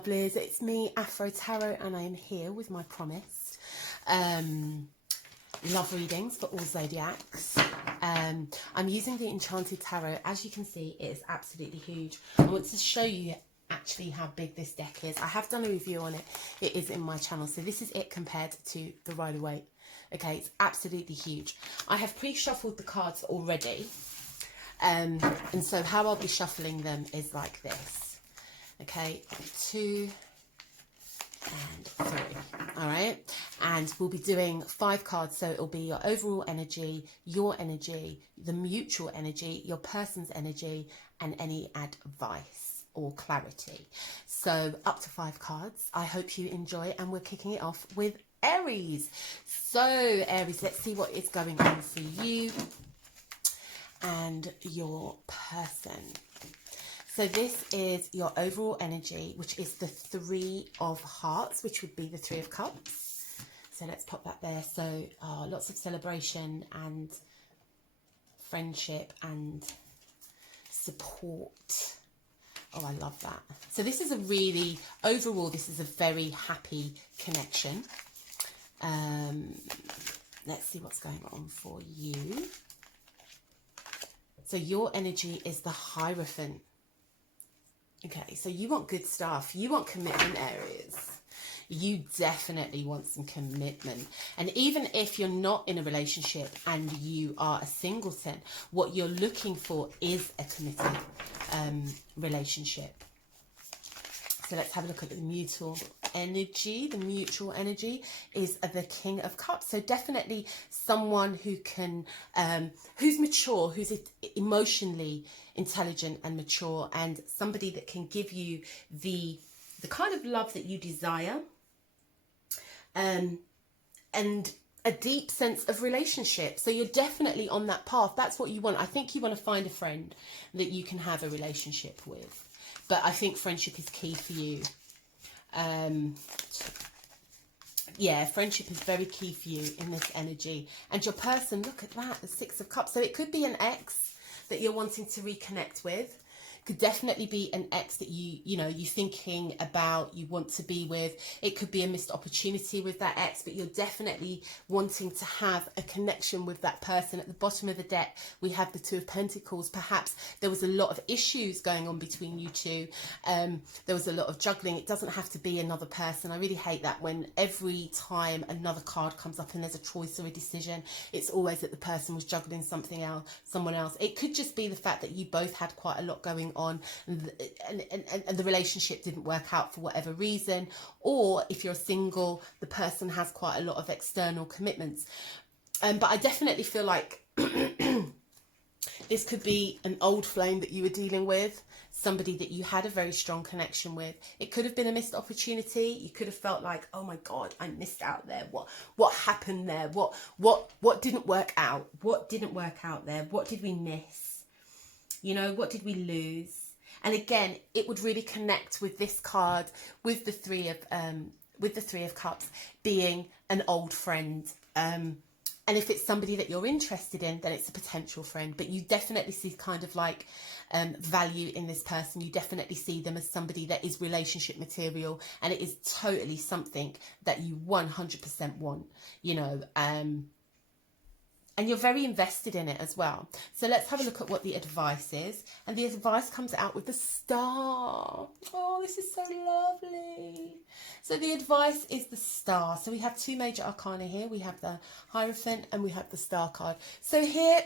lovelies, it's me, Afro Tarot, and I am here with my promised love readings for all zodiacs. I'm using the Enchanted Tarot. As you can see, it is absolutely huge. I want to show you actually how big this deck is. I have done a review on it. It is in my channel, so this is it compared to the Rider-Waite. Okay, it's absolutely huge. I have pre-shuffled the cards already, and so how I'll be shuffling them is like this. Okay, 2 and 3. All right, and we'll be doing 5 cards, so it'll be your overall energy, your energy, the mutual energy, your person's energy, and any advice or clarity. So up to 5 cards. I hope you enjoy, and we're kicking it off with Aries. So Aries, let's see what is going on for you and your person. So this is your overall energy, which is the 3 of Hearts, which would be the 3 of Cups. So let's pop that there. So lots of celebration and friendship and support. Oh, I love that. So this is a really, overall, this is a very happy connection. Let's see what's going on for you. So your energy is the Hierophant. Okay, so you want good stuff. You want commitment, Aries. You definitely want some commitment. And even if you're not in a relationship and you are a singleton, what you're looking for is a committed relationship. So let's have a look at the mutual energy. The mutual energy is the King of Cups. So definitely someone who can, who's mature, who's emotionally intelligent and mature, and somebody that can give you the kind of love that you desire, and a deep sense of relationship. So you're definitely on that path. That's what you want. I think you want to find a friend that you can have a relationship with. But I think friendship is key for you. Yeah, friendship is very key for you in this energy. And your person, look at that, the 6 of Cups. So it could be an ex that you're wanting to reconnect with. Could definitely be an ex that you're thinking about, you want to be with. It could be a missed opportunity with that ex, but you're definitely wanting to have a connection with that person. At the bottom of the deck, we have the 2 of Pentacles. Perhaps there was a lot of issues going on between you two. There was a lot of juggling. It doesn't have to be another person. I really hate that when every time another card comes up and there's a choice or a decision, it's always that the person was juggling something else, someone else. It could just be the fact that you both had quite a lot going on, and the relationship didn't work out for whatever reason. Or if you're single, the person has quite a lot of external commitments. But I definitely feel like this could be an old flame that you were dealing with, somebody that you had a very strong connection with. It could have been a missed opportunity. You could have felt like, oh my God, I missed out there. What happened there? What didn't work out? What didn't work out there? What did we miss? What did we lose? And again, it would really connect with this card, with the 3 of Cups being an old friend. And if it's somebody that you're interested in, then it's a potential friend. But you definitely see kind of like value in this person. You definitely see them as somebody that is relationship material, and it is totally something that you 100% want, and you're very invested in it as well. So let's have a look at what the advice is. And the advice comes out with the Star. Oh, this is so lovely. So the advice is the Star. So we have 2 major arcana here. We have the Hierophant and we have the Star card. So here,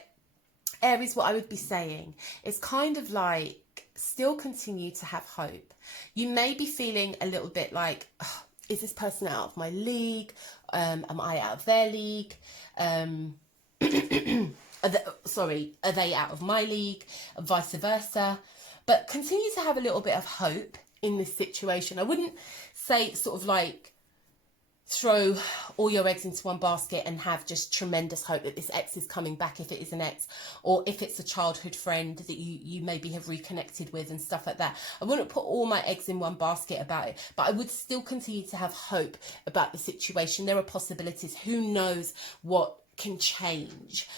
Aries, what I would be saying is kind of like still continue to have hope. You may be feeling a little bit like, oh, is this person out of my league? Am I out of their league? Are they out of my league, and vice versa? But continue to have a little bit of hope in this situation. I wouldn't say sort of like throw all your eggs into one basket and have just tremendous hope that this ex is coming back, if it is an ex, or if it's a childhood friend that you maybe have reconnected with and stuff like that. I wouldn't put all my eggs in one basket about it, but I would still continue to have hope about the situation. There are possibilities. Who knows what can change?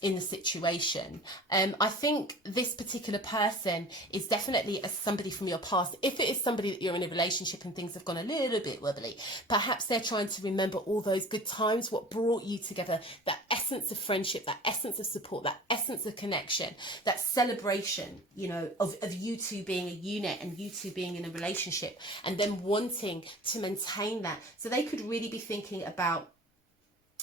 in the situation. I think this particular person is definitely somebody from your past. If it is somebody that you're in a relationship and things have gone a little bit wobbly, perhaps they're trying to remember all those good times, what brought you together, that essence of friendship, that essence of support, that essence of connection, that celebration, you know, of you two being a unit and you two being in a relationship, and then wanting to maintain that. So they could really be thinking about,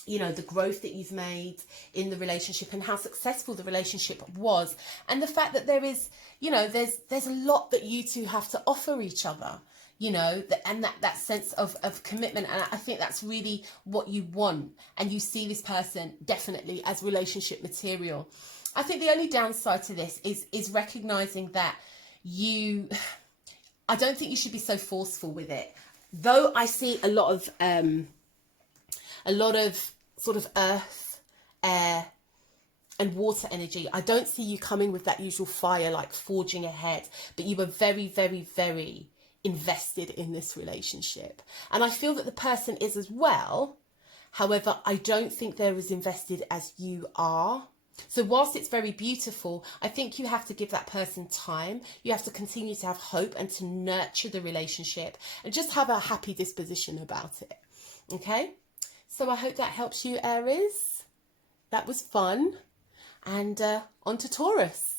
you know, the growth that you've made in the relationship and how successful the relationship was, and the fact that there is, you know, there's a lot that you two have to offer each other, you know, and that sense of commitment. And I think that's really what you want, and you see this person definitely as relationship material. I think the only downside to this is recognizing that I don't think you should be so forceful with it, though. I see a lot of sort of earth, air and water energy. I don't see you coming with that usual fire, like forging ahead, but you were very, very, very invested in this relationship. And I feel that the person is as well. However, I don't think they're as invested as you are. So whilst it's very beautiful, I think you have to give that person time. You have to continue to have hope and to nurture the relationship and just have a happy disposition about it. Okay? So I hope that helps you, Aries. That was fun. And on to Taurus.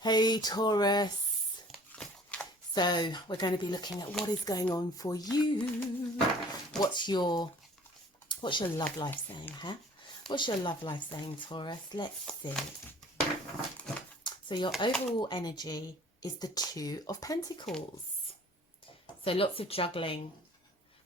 Hey, Taurus. So we're going to be looking at what is going on for you. What's your love life saying, huh? What's your love life saying, Taurus? Let's see. So your overall energy is the Two of Pentacles. So lots of juggling.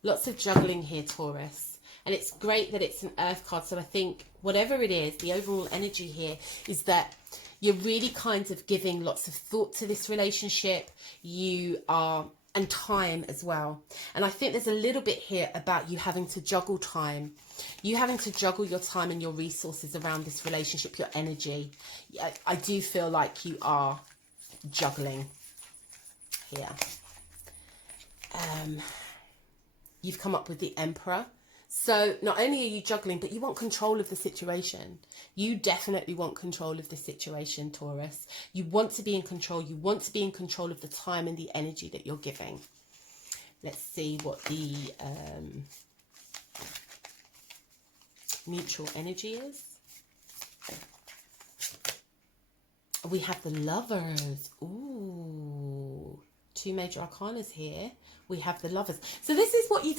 Lots of juggling here, Taurus. And it's great that it's an earth card. So I think whatever it is, the overall energy here is that you're really kind of giving lots of thought to this relationship. You are, and time as well. And I think there's a little bit here about you having to juggle time. You having to juggle your time and your resources around this relationship, your energy. I do feel like you are juggling here. You've come up with the Emperor. So not only are you juggling, but you want control of the situation. You definitely want control of the situation, Taurus. You want to be in control. You want to be in control of the time and the energy that you're giving. Let's see what the mutual energy is. We have the Lovers. Ooh. Two major arcanas here. We have the Lovers. So this is what you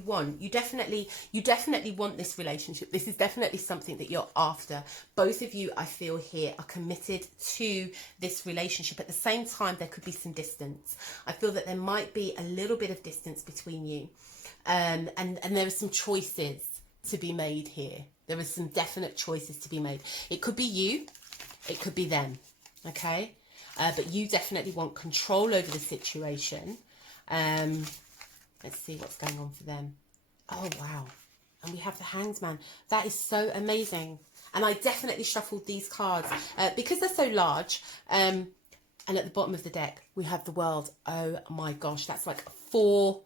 want. You definitely want this relationship. This is definitely something that you're after. Both of you, I feel here, are committed to this relationship. At the same time, there could be some distance. I feel that there might be a little bit of distance between you. And there are some choices to be made here. There are some definite choices to be made. It could be you. It could be them. Okay? But you definitely want control over the situation. Let's see what's going on for them. Oh, wow. And we have the Hanged Man. That is so amazing. And I definitely shuffled these cards because they're so large. And at the bottom of the deck, we have the World. Oh, my gosh. That's like four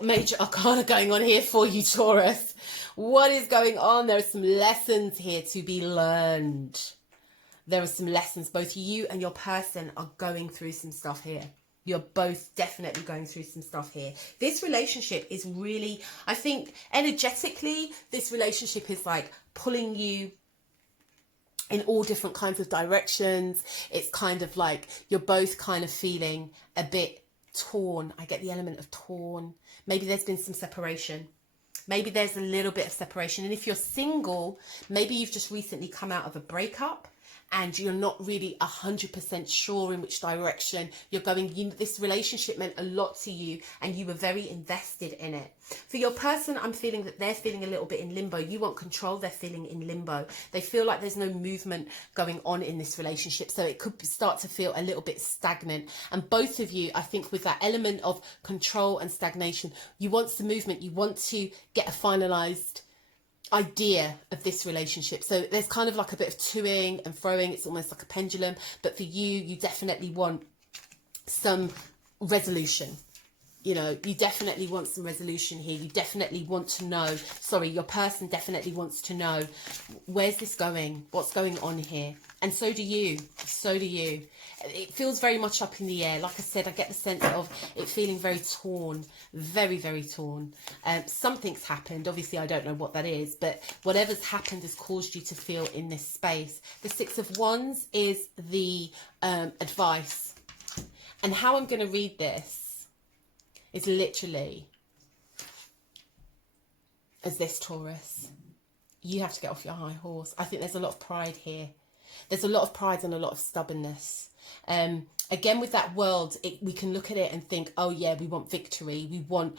major arcana going on here for you, Taurus. What is going on? There are some lessons here to be learned. There are some lessons. Both you and your person are going through some stuff here. You're both definitely going through some stuff here. This relationship is really, I think, energetically, this relationship is like pulling you in all different kinds of directions. It's kind of like you're both kind of feeling a bit torn. I get the element of torn. Maybe there's been some separation. Maybe there's a little bit of separation. And if you're single, maybe you've just recently come out of a breakup and you're not really 100% sure in which direction you're going. This relationship meant a lot to you and you were very invested in it. For your person, I'm feeling that they're feeling a little bit in limbo. You want control, they're feeling in limbo. They feel like there's no movement going on in this relationship. So it could start to feel a little bit stagnant. And both of you, I think with that element of control and stagnation, you want some movement. You want to get a finalized idea of this relationship. So there's kind of like a bit of toing and froing. It's almost like a pendulum. But for you, you definitely want some resolution. You know, you definitely want some resolution here. You definitely want to know, sorry, your person definitely wants to know, where's this going? What's going on here? And so do you. So do you. It feels very much up in the air. Like I said, I get the sense of it feeling very torn. Very, very torn. Something's happened. Obviously, I don't know what that is. But whatever's happened has caused you to feel in this space. The Six of Wands is the advice. And how I'm going to read this is literally as this, Taurus. You have to get off your high horse. I think there's a lot of pride here. There's a lot of pride and a lot of stubbornness. Again, with that world, we can look at it and think, oh yeah, we want victory. We want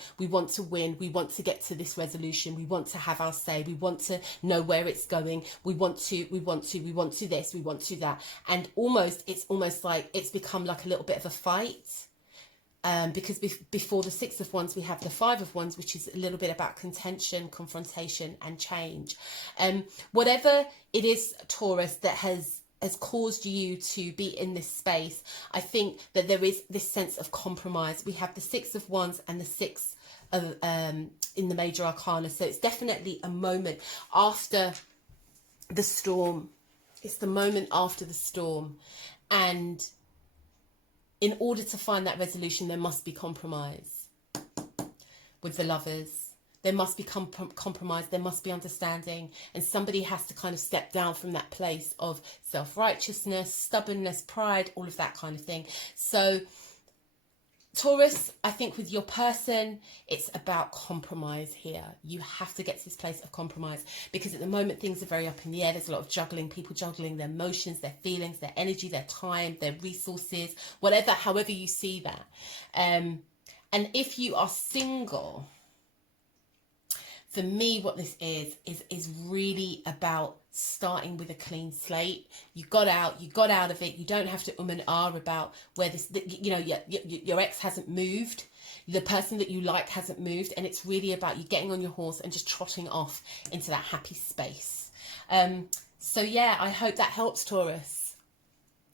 to win. We want to get to this resolution. We want to have our say. We want to know where it's going. We want to this. We want to that. And it's almost like it's become like a little bit of a fight. Because before the Six of Wands, we have the Five of Wands, which is a little bit about contention, confrontation, and change. Whatever it is, Taurus, that has caused you to be in this space, I think that there is this sense of compromise. We have the Six of Wands and the Six of in the Major Arcana, so it's definitely a moment after the storm. It's the moment after the storm, and in order to find that resolution, there must be compromise with the lovers. There must be compromise. There must be understanding. And somebody has to kind of step down from that place of self-righteousness, stubbornness, pride, all of that kind of thing. So, Taurus, I think with your person, it's about compromise here. You have to get to this place of compromise, because at the moment things are very up in the air. There's a lot of juggling, people juggling their emotions, their feelings, their energy, their time, their resources, whatever, however you see that. And if you are single, for me, what this is really about starting with a clean slate. You got out of it. You don't have to and ah about where this, you know, your ex hasn't moved. The person that you like hasn't moved. And it's really about you getting on your horse and just trotting off into that happy space. So yeah, I hope that helps, Taurus.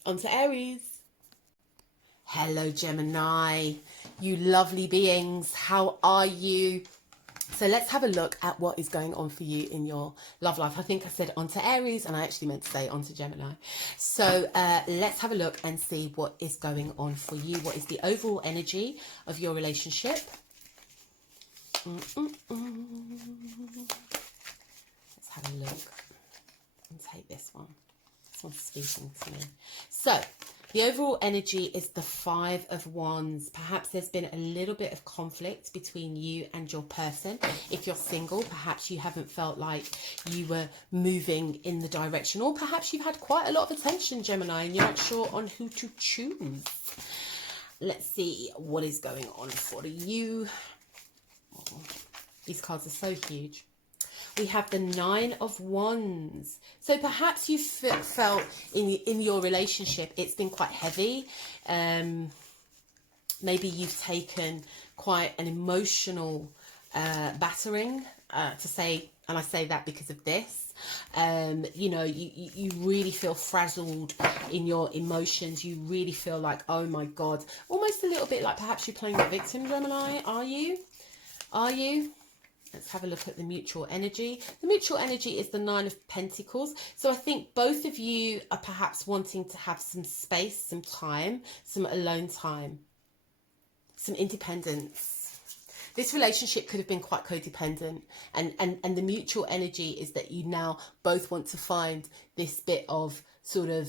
On to Aries. Hello, Gemini. You lovely beings. How are you? So let's have a look at what is going on for you in your love life. I think I said onto Aries, and I actually meant to say onto Gemini. So let's have a look and see what is going on for you. What is the overall energy of your relationship? Let's have a look and take this one. This one's speaking to me. So the overall energy is the Five of Wands. Perhaps there's been a little bit of conflict between you and your person. If you're single, perhaps you haven't felt like you were moving in the direction, or perhaps you've had quite a lot of attention, Gemini, and you're not sure on who to choose. Let's see what is going on for you. Oh, these cards are so huge. We have the Nine of Wands. So perhaps you felt in your relationship, it's been quite heavy. Maybe you've taken quite an emotional battering, to say, and I say that because of this. You know, you really feel frazzled in your emotions. You really feel like, oh my God, almost a little bit like perhaps you're playing the victim, Gemini. Are you? Are you? Let's have a look at the mutual energy. The mutual energy is the Nine of Pentacles. So I think both of you are perhaps wanting to have some space, some time, some alone time, some independence. This relationship could have been quite codependent. And the mutual energy is that you now both want to find this bit of sort of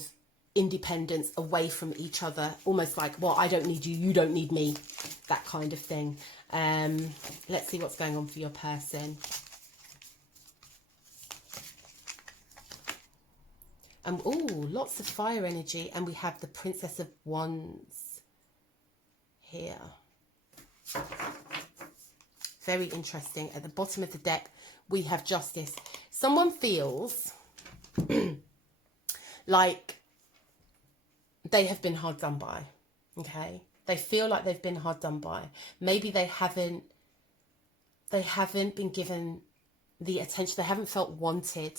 independence away from each other. Almost like, well, I don't need you, you don't need me. That kind of thing. Let's see what's going on for your person. Oh, lots of fire energy. And we have the Princess of Wands here. Very interesting. At the bottom of the deck, we have Justice. Someone feels like they have been hard done by. Okay. They feel like they've been hard done by. Maybe they haven't been given the attention. They haven't felt wanted.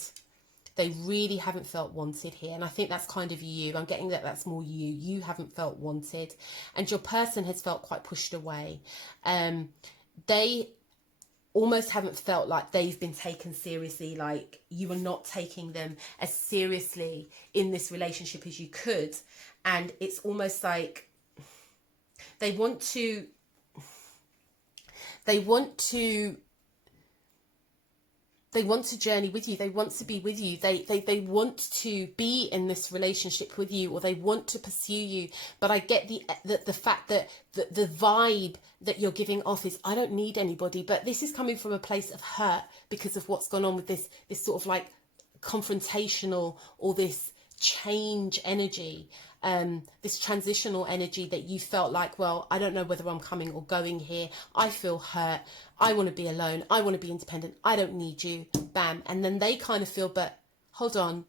They really haven't felt wanted here. And I think that's kind of you. I'm getting that that's more you. You haven't felt wanted. And your person has felt quite pushed away. They almost haven't felt like they've been taken seriously, like you are not taking them as seriously in this relationship as you could. And it's almost like they want to journey with you. They want to be with you. They want to be in this relationship with you, or they want to pursue you. But I get the fact that the vibe that you're giving off is, I don't need anybody. But this is coming from a place of hurt because of what's gone on with this sort of like confrontational, or this change energy, this transitional energy that you felt like, well, I don't know whether I'm coming or going here. I feel hurt. I want to be alone. I want to be independent. I don't need you. Bam. And then they kind of feel, but hold on,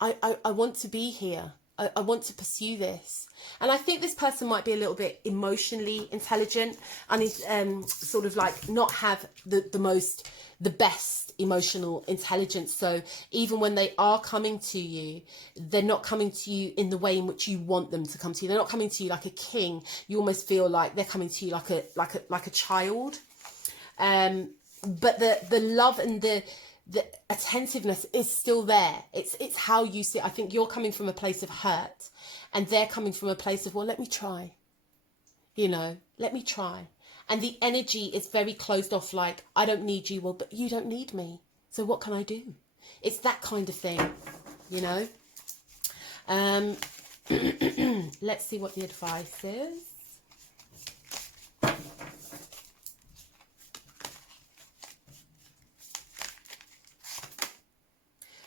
I want to be here. I want to pursue this. And I think this person might be a little bit emotionally intelligent, and is sort of like not have the best emotional intelligence. So even when they are coming to you, they're not coming to you in the way in which you want them to come to you. They're not coming to you like a king. You almost feel like they're coming to you like a child. But the love and the attentiveness is still there. It's how you see it. I think you're coming from a place of hurt, and they're coming from a place of, well, let me try, let me try. And the energy is very closed off, like, I don't need you. Well, but you don't need me, so what can I do? It's that kind of thing, Let's see what the advice is.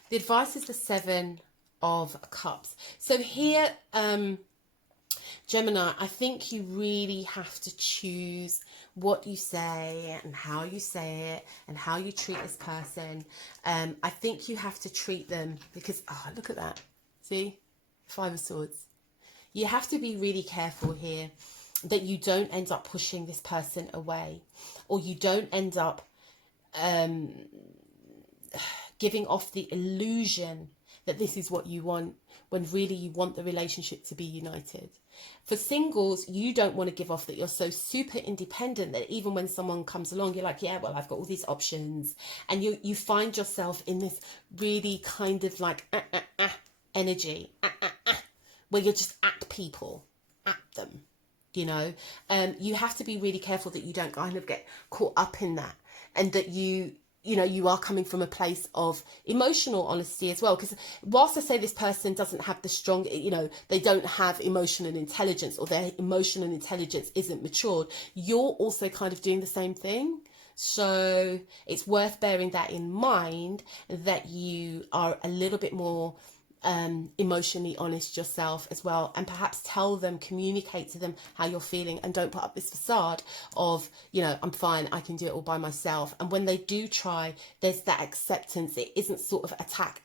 The advice is the 7 of Cups. So here, Gemini, I think you really have to choose what you say and how you say it and how you treat this person. I think you have to treat them because, oh, look at that. See? 5 of Swords. You have to be really careful here that you don't end up pushing this person away, or you don't end up giving off the illusion that this is what you want, when really you want the relationship to be united. For singles, you don't want to give off that you're so super independent that even when someone comes along, you're like, yeah, well, I've got all these options. And you find yourself in this really kind of like energy, where you're just at people, at them, You have to be really careful that you don't kind of get caught up in that, and that you are coming from a place of emotional honesty as well. Because whilst I say this person doesn't have the strong, they don't have emotional intelligence, or their emotional intelligence isn't matured, you're also kind of doing the same thing. So it's worth bearing that in mind, that you are a little bit more emotionally honest yourself as well, and perhaps tell them, communicate to them how you're feeling, and don't put up this facade of, I'm fine, I can do it all by myself. And when they do try, there's that acceptance. It isn't sort of attack,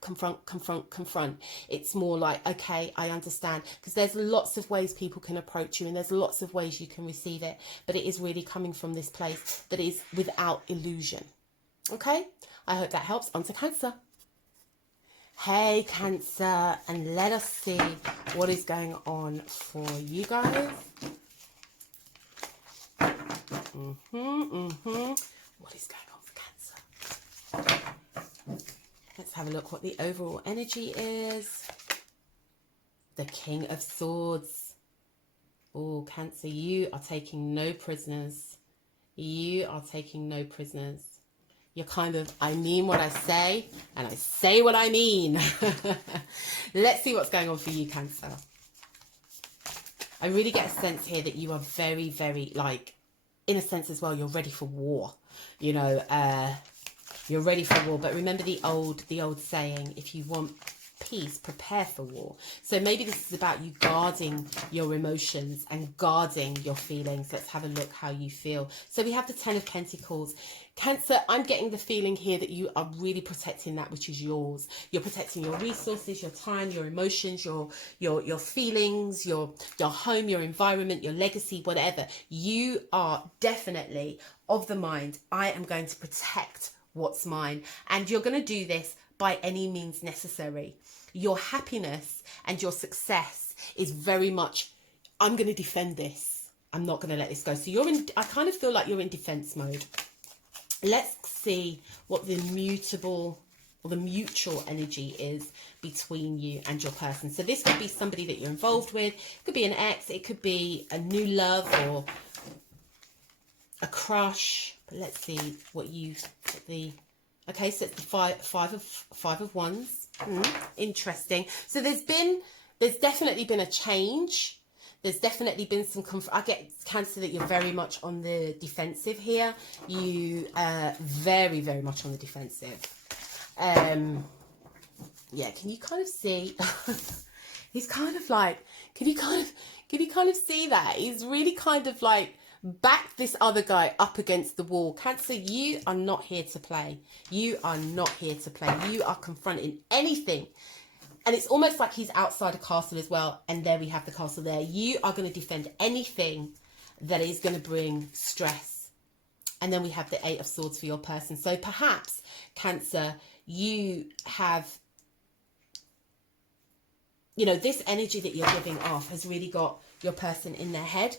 confront. It's more like, okay, I understand, because there's lots of ways people can approach you, and there's lots of ways you can receive it, but it is really coming from this place that is without illusion. Okay, I hope that helps. On to Cancer. Hey Cancer, and let us see what is going on for you guys. What is going on for Cancer? Let's have a look what the overall energy is. The King of Swords. Oh, Cancer, you are taking no prisoners. You are taking no prisoners. You're kind of, I mean what I say, and I say what I mean. Let's see what's going on for you, Cancer. I really get a sense here that you are very, very, like, in a sense as well, you're ready for war. You're ready for war. But remember the old saying, if you want peace, prepare for war. So maybe this is about you guarding your emotions and guarding your feelings. Let's have a look how you feel. So we have the 10 of Pentacles. Cancer, I'm getting the feeling here that you are really protecting that which is yours. You're protecting your resources, your time, your emotions, your feelings, your home, your environment, your legacy, whatever. You are definitely of the mind, I am going to protect what's mine. And you're going to do this by any means necessary. Your happiness and your success is very much, I'm going to defend this. I'm not going to let this go. So you're in, I kind of feel like you're in defense mode. Let's see what the mutable or the mutual energy is between you and your person. So this could be somebody that you're involved with. It could be an ex. It could be a new love or a crush. But let's see what okay, so it's the five of wands. Interesting. So there's definitely been a change. There's definitely been some I get Cancer that you're very much on the defensive here. You very, very much on the defensive. Yeah, can you kind of see? He's kind of like, can you kind of see that? He's really kind of like backed this other guy up against the wall. Cancer, you are not here to play. You are not here to play. You are confronting anything. And it's almost like he's outside a castle as well. And there we have the castle there. You are going to defend anything that is going to bring stress. And then we have the Eight of Swords for your person. So perhaps, Cancer, you have, you know, this energy that you're giving off has really got your person in their head.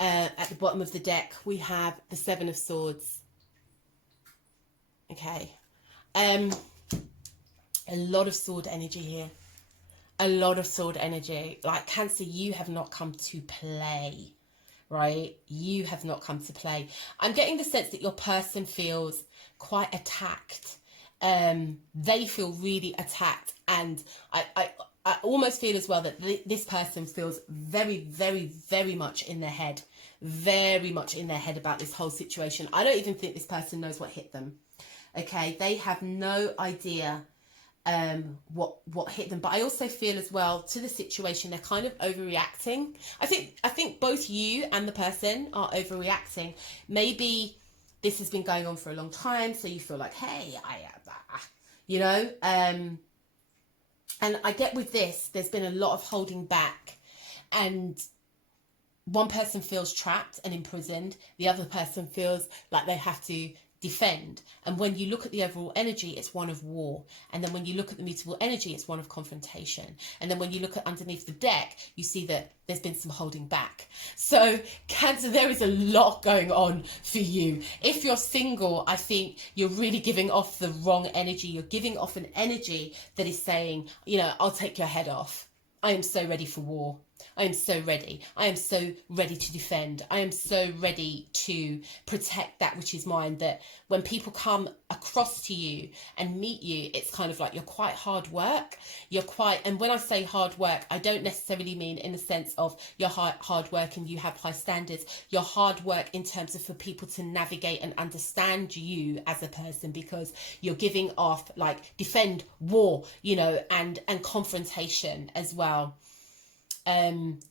At the bottom of the deck, we have the Seven of Swords. Okay. A lot of sword energy here. A lot of sword energy. Like, Cancer, you have not come to play, right? You have not come to play. I'm getting the sense that your person feels quite attacked. They feel really attacked. And I almost feel as well that this person feels very, very, very much in their head. Very much in their head about this whole situation. I don't even think this person knows what hit them. Okay, they have no idea what hit them. But I also feel as well, to the situation, they're kind of overreacting. I think both you and the person are overreacting. Maybe this has been going on for a long time, so you feel like, hey, you know, and I get with this, there's been a lot of holding back, and one person feels trapped and imprisoned. The other person feels like they have to defend. And when you look at the overall energy, it's one of war. And then when you look at the mutable energy, it's one of confrontation. And then when you look at underneath the deck, you see that there's been some holding back. So Cancer, there is a lot going on for you. If you're single, I think you're really giving off the wrong energy. You're giving off an energy that is saying, you know, I'll take your head off. I am so ready for war. I am so ready. I am so ready to defend. I am so ready to protect that which is mine. That when people come across to you and meet you, it's kind of like you're quite hard work. You're quite, and when I say hard work, I don't necessarily mean in the sense of you're hard work and you have high standards. You're hard work in terms of for people to navigate and understand you as a person, because you're giving off like defend, war, you know, and confrontation as well.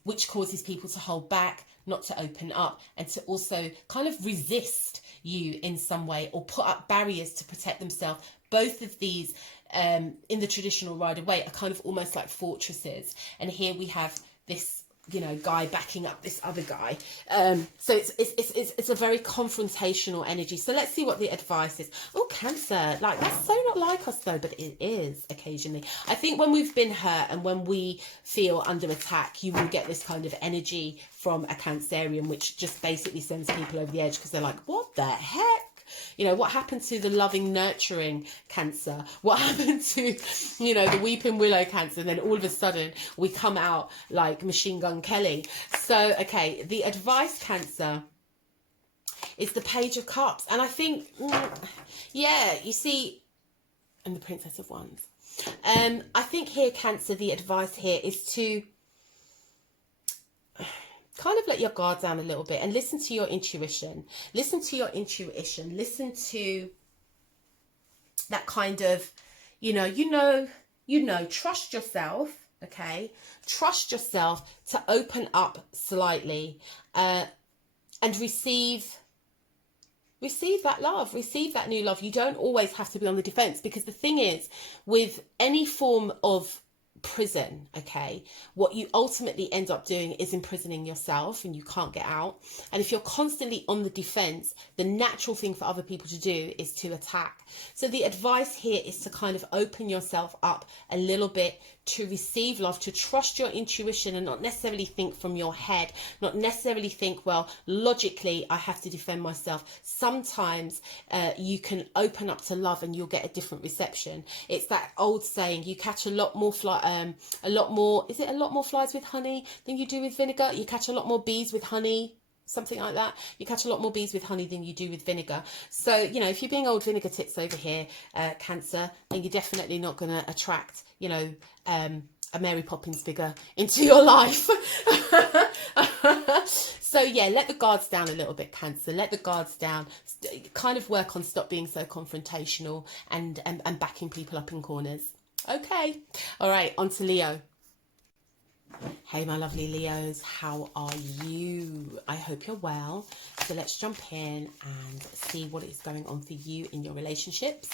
Which causes people to hold back, not to open up, and to also kind of resist you in some way or put up barriers to protect themselves. Both of these in the traditional Rider-Waite are kind of almost like fortresses. And here we have this, you know, guy backing up this other guy. So it's a very confrontational energy. So let's see what the advice is. Oh, Cancer, like that's so not like us though, but it is occasionally. I think when we've been hurt and when we feel under attack, you will get this kind of energy from a Cancerian, which just basically sends people over the edge because they're like, what the heck? You know, what happened to the loving, nurturing Cancer? What happened to, you know, the weeping willow Cancer? And then all of a sudden we come out like Machine Gun Kelly. So, okay, the advice, Cancer, is the Page of Cups. And I think, yeah, you see, and the Princess of Wands. I think here, Cancer, the advice here is to kind of let your guard down a little bit and listen to your intuition. Listen to your intuition. Listen to that kind of, you know, trust yourself, okay? Trust yourself to open up slightly and receive that love, receive that new love. You don't always have to be on the defense, because the thing is, with any form of prison, okay? What you ultimately end up doing is imprisoning yourself, and you can't get out. And if you're constantly on the defense, the natural thing for other people to do is to attack. So the advice here is to kind of open yourself up a little bit, to receive love, to trust your intuition, and not necessarily think from your head, not necessarily think, well, logically I have to defend myself. Sometimes you can open up to love and you'll get a different reception. It's that old saying, you catch a lot more flies with honey than you do with vinegar? You catch a lot more bees with honey, something like that. You catch a lot more bees with honey than you do with vinegar. So, you know, if you're being old vinegar tits over here, Cancer, then you're definitely not going to attract, you know, a Mary Poppins figure into your life. So yeah, let the guards down a little bit, Cancer. Let the guards down. Kind of work on stop being so confrontational and backing people up in corners. Okay. All right, on to Leo. Hey, my lovely Leos, how are you? I hope you're well. So let's jump in and see what is going on for you in your relationships.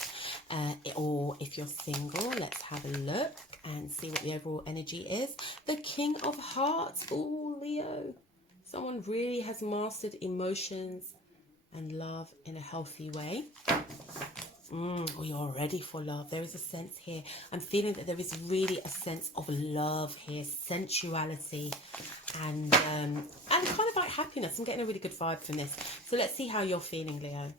Or if you're single, let's have a look and see what the overall energy is. The King of Hearts. Oh, Leo. Someone really has mastered emotions and love in a healthy way. You're ready for love. There is a sense here. I'm feeling that there is really a sense of love here, sensuality, and kind of like happiness. I'm getting a really good vibe from this. So let's see how you're feeling, Leo.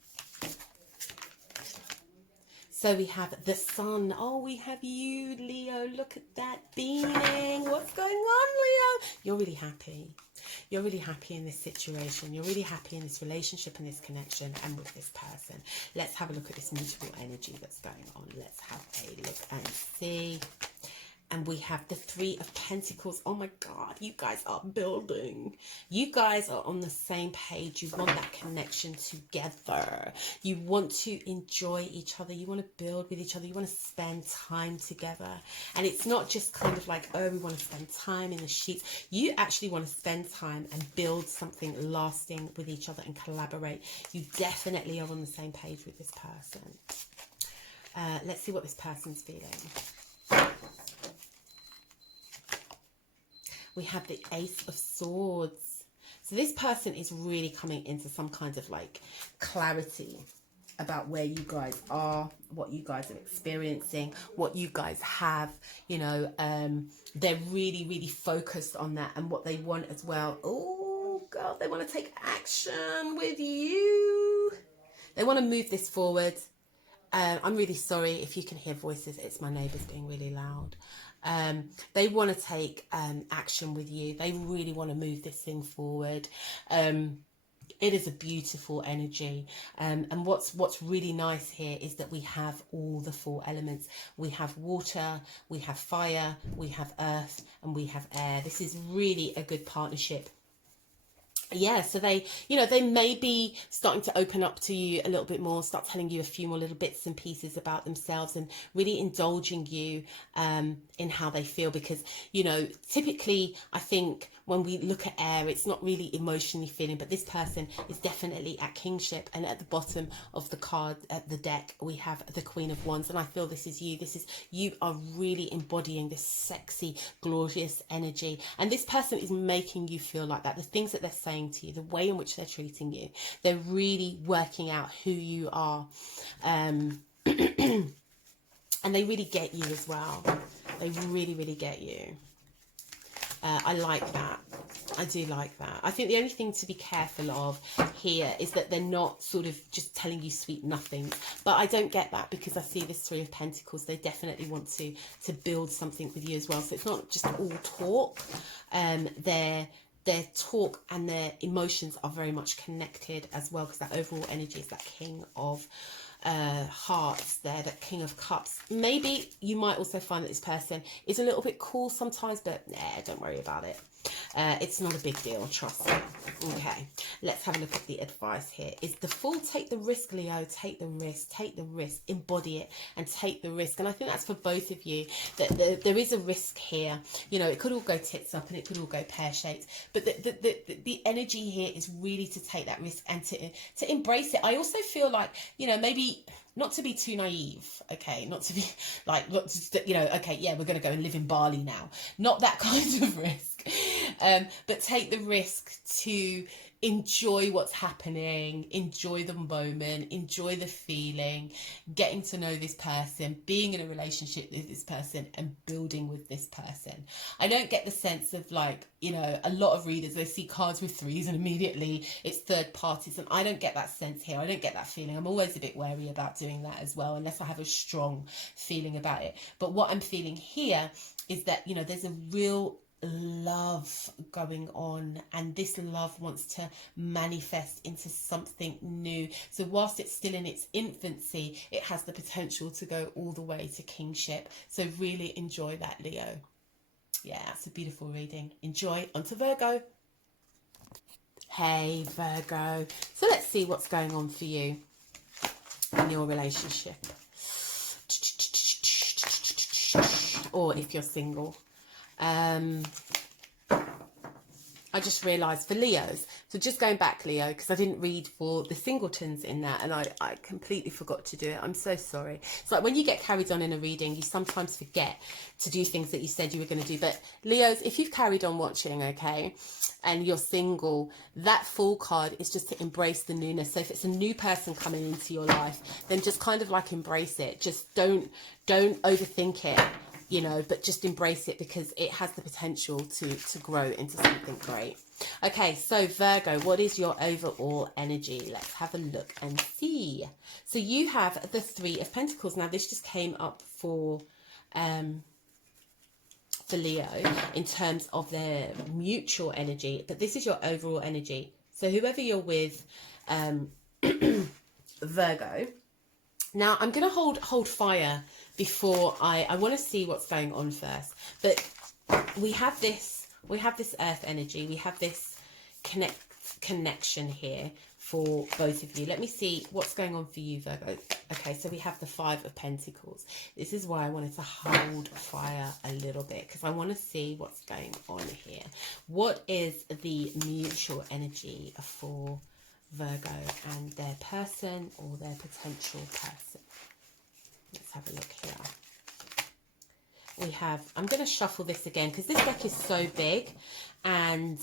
So we have the Sun. Oh, we have you, Leo. Look at that beaming. What's going on, Leo? You're really happy. You're really happy in this situation. You're really happy in this relationship and this connection and with this person. Let's have a look at this mutable energy that's going on. Let's have a look and see. And we have the Three of Pentacles. Oh my God, you guys are building. You guys are on the same page. You want that connection together. You want to enjoy each other. You want to build with each other. You want to spend time together. And it's not just kind of like, oh, we want to spend time in the sheets. You actually want to spend time and build something lasting with each other and collaborate. You definitely are on the same page with this person. Let's see what this person's feeling. We have the Ace of Swords. So this person is really coming into some kind of like clarity about where you guys are, what you guys are experiencing, what you guys have, you know, they're really, really focused on that and what they want as well. Oh God, they want to take action with you. They want to move this forward. I'm really sorry if you can hear voices. It's my neighbours being really loud. They want to take action with you. They really want to move this thing forward. It is a beautiful energy. And what's really nice here is that we have all the four elements. We have water, we have fire, we have earth, and we have air. This is really a good partnership. Yeah, so they, you know, they may be starting to open up to you a little bit more, start telling you a few more little bits and pieces about themselves and really indulging you in how they feel. Because, you know, typically I think when we look at air, it's not really emotionally feeling, but this person is definitely at kingship. And at the bottom of the card, at the deck, we have the Queen of Wands. And I feel this is you. This is, you are really embodying this sexy, glorious energy. And this person is making you feel like that. The things that they're saying to you, the way in which they're treating you, they're really working out who you are. And they really get you as well. They really, really get you. I like that. I do like that. I think the only thing to be careful of here is that they're not sort of just telling you sweet nothings. But I don't get that because I see this Three of Pentacles. They definitely want to build something with you as well. So it's not just all talk. Their talk and their emotions are very much connected as well, because that overall energy is that King of Hearts there, that King of Cups. Maybe you might also find that this person is a little bit cool sometimes, but don't worry about it. It's not a big deal, trust me. Okay, let's have a look at the advice here. Is the Fool. Take the risk, Leo. Take the risk. Take the risk. Embody it and take the risk. And I think that's for both of you. That there is a risk here. You know, it could all go tits up and it could all go pear-shaped. But the energy here is really to take that risk and to embrace it. I also feel like, you know, maybe not to be too naive, okay, not to be like, not just, you know, okay, yeah, we're going to go and live in Bali now, not that kind of risk, but take the risk to enjoy what's happening, enjoy the moment, enjoy the feeling, getting to know this person, being in a relationship with this person, and building with this person. I don't get the sense of, like, you know, a lot of readers, they see cards with threes and immediately it's third parties, and I don't get that sense here. I don't get that feeling. I'm always a bit wary about doing that as well, unless I have a strong feeling about it. But what I'm feeling here is that, you know, there's a real love going on, and this love wants to manifest into something new. So whilst it's still in its infancy, it has the potential to go all the way to kingship. So really enjoy that, Leo. Yeah, that's a beautiful reading. Enjoy. On to Virgo. Hey, Virgo. So let's see what's going on for you in your relationship, or if you're single. I just realised for Leos, so just going back, Leo, because I didn't read for the singletons in that, and I completely forgot to do it. I'm so sorry. It's like when you get carried on in a reading, you sometimes forget to do things that you said you were going to do. But Leos, if you've carried on watching, okay, and you're single, that Fool card is just to embrace the newness. So if it's a new person coming into your life, then just kind of like embrace it. Just don't overthink it, you know, but just embrace it, because it has the potential to grow into something great. Okay, so Virgo, what is your overall energy? Let's have a look and see. So you have the Three of Pentacles. Now this just came up for Leo in terms of their mutual energy, but this is your overall energy. So whoever you're with, Virgo. Now I'm going to hold fire before I want to see what's going on first. But we have this earth energy. We have this connection here for both of you. Let me see what's going on for you, Virgo. Okay, so we have the Five of Pentacles. This is why I wanted to hold fire a little bit, because I want to see what's going on here. What is the mutual energy for Virgo and their person, or their potential person? Let's have a look here. We have, I'm going to shuffle this again, because this deck is so big, and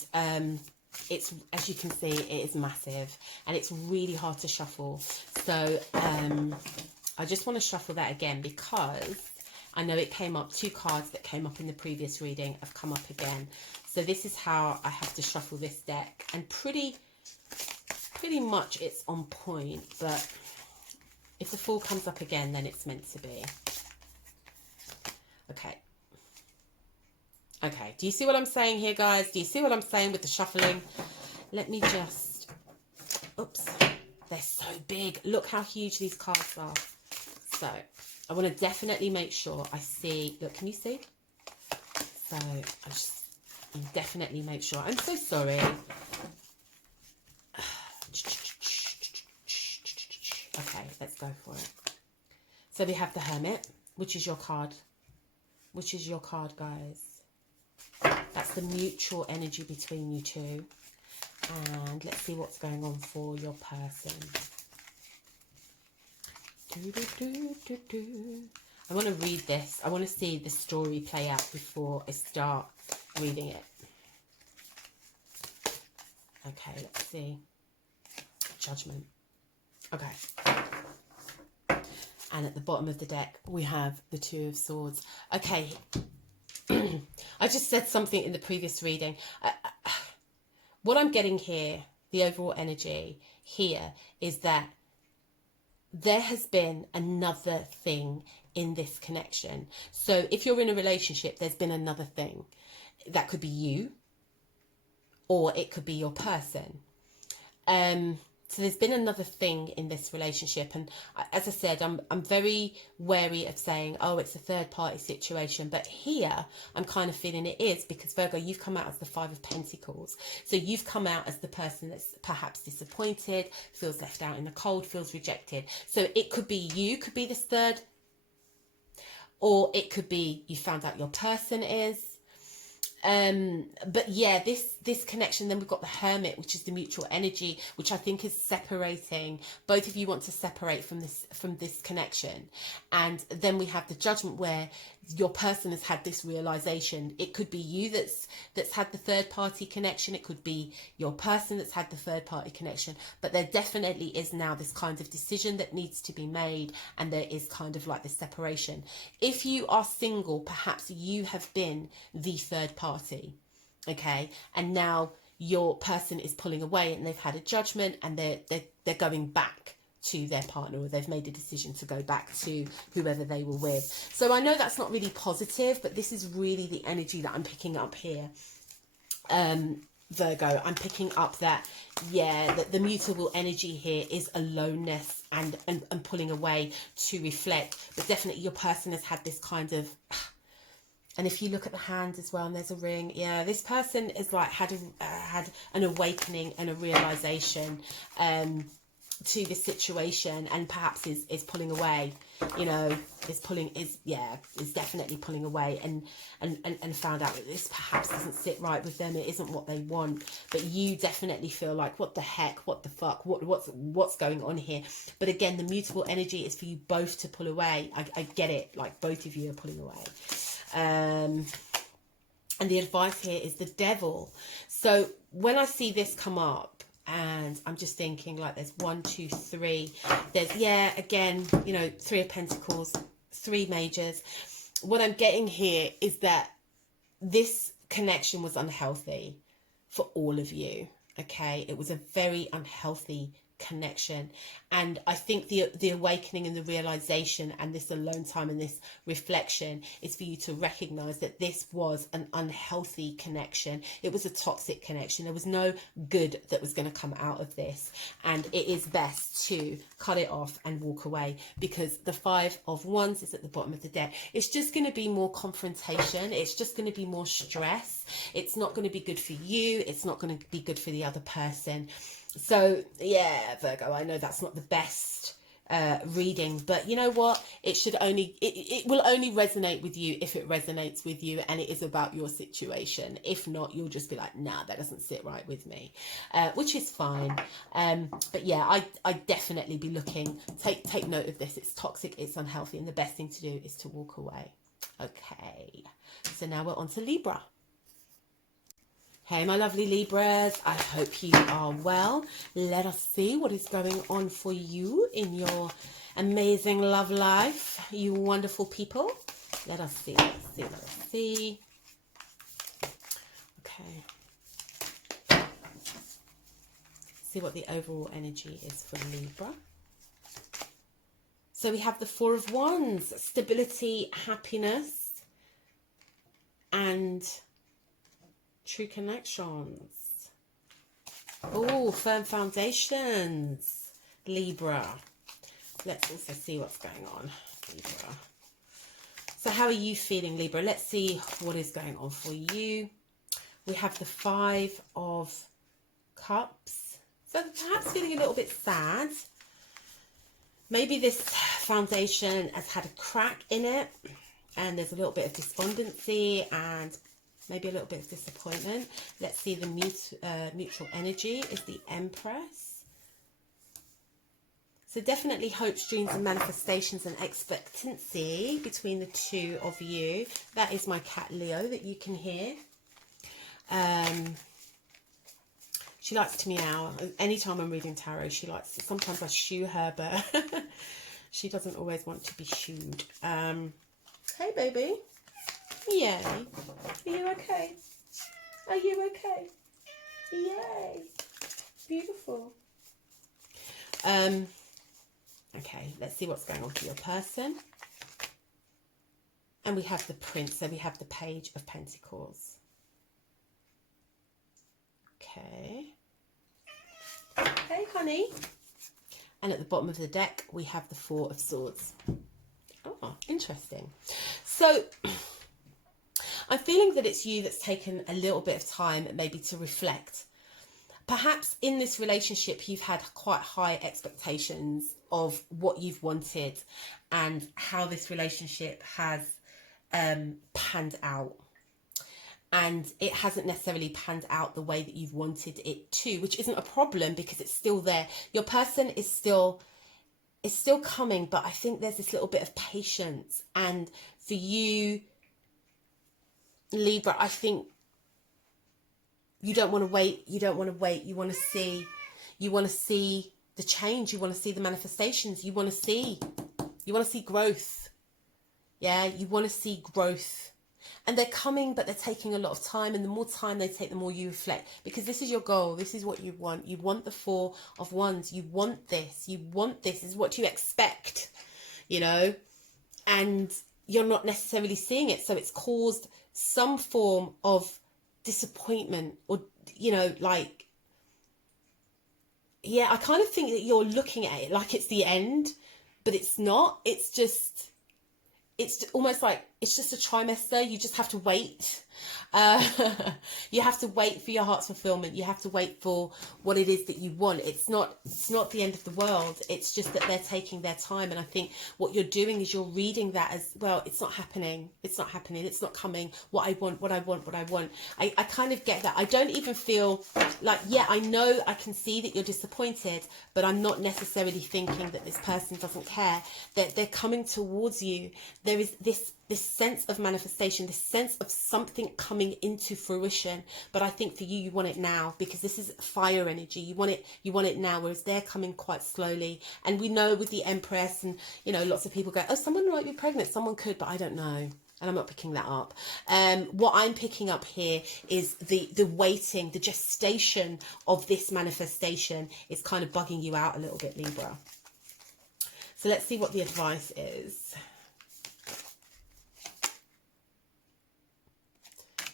it's, as you can see, it is massive, and it's really hard to shuffle. So I just want to shuffle that again, because I know it came up, two cards that came up in the previous reading have come up again. So this is how I have to shuffle this deck, and pretty much it's on point, but if the Fool comes up again, then it's meant to be. Okay. Okay, do you see what I'm saying here, guys? Do you see what I'm saying with the shuffling? Let me just... Oops. They're so big. Look how huge these cards are. So, I want to definitely make sure I see... Look, can you see? So, I just definitely make sure. I'm so sorry. Okay, let's go for it. So we have the Hermit, which is your card. Which is your card, guys. That's the mutual energy between you two. And let's see what's going on for your person. I want to read this. I want to see the story play out before I start reading it. Okay, let's see. Judgment. Okay. And at the bottom of the deck, we have the Two of Swords. Okay. I just said something in the previous reading. What I'm getting here, the overall energy here, is that there has been another thing in this connection. So if you're in a relationship, there's been another thing. That could be you, or it could be your person. So there's been another thing in this relationship, and as I said, I'm very wary of saying, oh, it's a third party situation, but here I'm kind of feeling it is, because Virgo, you've come out as the Five of Pentacles. So you've come out as the person that's perhaps disappointed, feels left out in the cold, feels rejected. So it could be you, could be this third, or it could be you found out your person is. But yeah, this connection, then we've got the Hermit, which is the mutual energy, which I think is separating. Both of you want to separate from this connection. And then we have the Judgment, where your person has had this realization. It could be you that's had the third party connection. It could be your person that's had the third party connection. But there definitely is now this kind of decision that needs to be made, and there is kind of like this separation. If you are single, perhaps you have been the third party, okay, and now your person is pulling away, and they've had a judgment, and they're going back to their partner, or they've made a decision to go back to whoever they were with. So I know that's not really positive, but this is really the energy that I'm picking up here. Virgo, I'm picking up that, yeah, that the mutable energy here is aloneness and pulling away to reflect. But definitely your person has had this kind of, and if you look at the hand as well, and there's a ring, yeah, this person is like had an awakening and a realization to this situation, and perhaps is pulling away, you know, is definitely pulling away, and found out that this perhaps doesn't sit right with them. It isn't what they want, but you definitely feel like, what the heck, what the fuck, what's going on here? But again, the mutable energy is for you both to pull away. I get it, like both of you are pulling away. And the advice here is the Devil. So when I see this come up, and I'm just thinking, like, there's 1, 2, 3. There's, yeah, again, you know, 3 of Pentacles, 3 majors. What I'm getting here is that this connection was unhealthy for all of you, okay? It was a very unhealthy connection, and I think the awakening and the realization and this alone time and this reflection is for you to recognize that this was an unhealthy connection. It was a toxic connection. There was no good that was going to come out of this, and it is best to cut it off and walk away, because the 5 of Wands is at the bottom of the deck. It's just going to be more confrontation. It's just going to be more stress. It's not going to be good for you. It's not going to be good for the other person. So yeah, Virgo, I know that's not the best reading, but you know what, it will only resonate with you if it resonates with you and it is about your situation. If not, you'll just be like, nah, that doesn't sit right with me, which is fine. But yeah, I definitely be looking, take note of this. It's toxic, it's unhealthy, and the best thing to do is to walk away. Okay, so now we're on to Libra. Hey, my lovely Libras, I hope you are well. Let us see what is going on for you in your amazing love life, you wonderful people. Let us see, let us see. Okay. See what the overall energy is for Libra. So we have the 4 of Wands, stability, happiness, and true connections. Oh, firm foundations, Libra. Let's also see what's going on, Libra. So how are you feeling, Libra? Let's see what is going on for you. We have the 5 of Cups. So perhaps feeling a little bit sad. Maybe this foundation has had a crack in it, and there's a little bit of despondency and maybe a little bit of disappointment. Let's see, the mutual energy is the Empress. So definitely hopes, dreams and manifestations and expectancy between the 2 of you. That is my cat Leo that you can hear. She likes to meow. Anytime I'm reading tarot, she likes to, sometimes I shoo her, but she doesn't always want to be shooed. Hey baby. Yay. Are you okay? Are you okay? Yay. Beautiful. Okay, let's see what's going on for your person. And we have the Prince, so we have the Page of Pentacles. Okay. Hey, honey. And at the bottom of the deck, we have the 4 of Swords. Oh, interesting. So I'm feeling that it's you that's taken a little bit of time maybe to reflect. Perhaps in this relationship, you've had quite high expectations of what you've wanted and how this relationship has panned out. and it hasn't necessarily panned out the way that you've wanted it to, which isn't a problem because it's still there. Your person is still coming, but I think there's this little bit of patience. And for you, Libra, I think you don't want to wait. You don't want to wait. You want to see the change. You want to see the manifestations. You want to see growth. Yeah, you want to see growth. And they're coming, but they're taking a lot of time. And the more time they take, the more you reflect. Because this is your goal. This is what you want. You want the Four of Wands. You want this. You want this. This is what you expect, you know. And you're not necessarily seeing it. So it's caused some form of disappointment, or, you know, like, yeah, I kind of think that you're looking at it like it's the end, but it's not. It's almost like it's just a trimester. You just have to wait. You have to wait for your heart's fulfillment. You have to wait for what it is that you want. It's not the end of the world. It's just that they're taking their time. And I think what you're doing is you're reading that as, well, it's not happening. It's not happening. It's not coming. What I want. I kind of get that. I don't even feel like, yeah, I know, I can see that you're disappointed, but I'm not necessarily thinking that this person doesn't care. That they're coming towards you. There is this sense of manifestation, this sense of something coming into fruition. But I think for you, you want it now, because this is fire energy. You want it now, whereas they're coming quite slowly. And we know with the Empress, and, you know, lots of people go, oh, someone might be pregnant, someone could, but I don't know. And I'm not picking that up. What I'm picking up here is the waiting, the gestation of this manifestation is kind of bugging you out a little bit, Libra. So let's see what the advice is.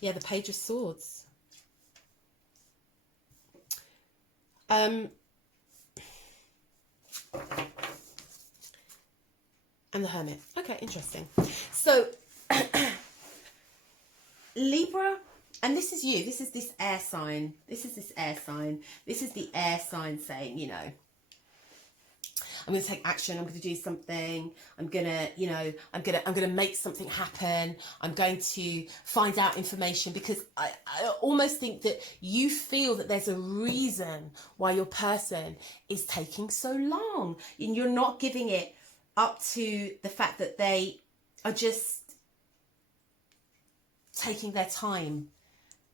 Yeah, the Page of Swords. And the Hermit. Okay, interesting. So, Libra, and this is you. This is this air sign. This is this air sign. This is the air sign saying, you know, I'm going to take action. I'm going to do something. I'm going to, you know, I'm going to make something happen. I'm going to find out information, because I almost think that you feel that there's a reason why your person is taking so long, and you're not giving it up to the fact that they are just taking their time.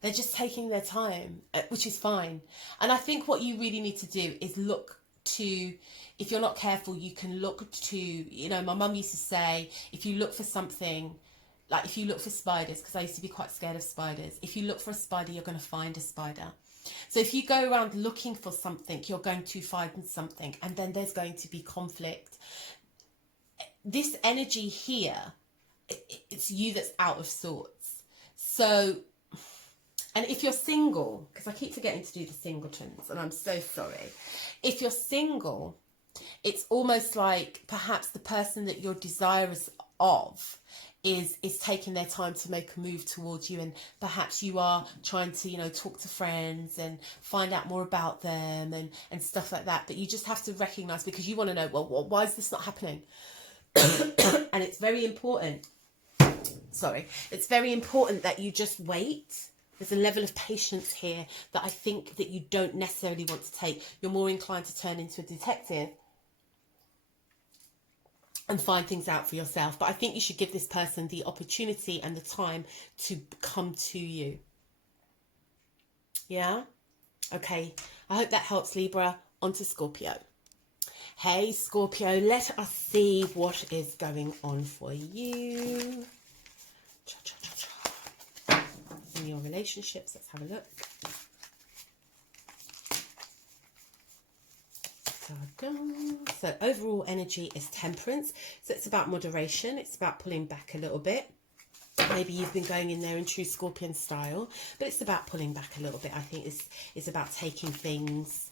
They're just taking their time, which is fine. And I think what you really need to do is look to, if you're not careful, you can look to, you know, my mum used to say, if you look for something, like if you look for spiders, because I used to be quite scared of spiders, if you look for a spider, you're going to find a spider. So if you go around looking for something, you're going to find something, and then there's going to be conflict. This energy here, it's you that's out of sorts. So, and if you're single, because I keep forgetting to do the singletons, and I'm so sorry. If you're single, it's almost like perhaps the person that you're desirous of is taking their time to make a move towards you, and perhaps you are trying to, you know, talk to friends and find out more about them and stuff like that. But you just have to recognize, because you want to know, well, why is this not happening? And it's very important. Sorry, it's very important that you just wait. There's a level of patience here that I think that you don't necessarily want to take. You're more inclined to turn into a detective and find things out for yourself. But I think you should give this person the opportunity and the time to come to you. Yeah? Okay. I hope that helps, Libra. On to Scorpio. Hey, Scorpio, let us see what is going on for you. In your relationships, let's have a look. So overall energy is Temperance. So it's about moderation. It's about pulling back a little bit. Maybe you've been going in there in true Scorpion style, but it's about pulling back a little bit. I think it's about taking things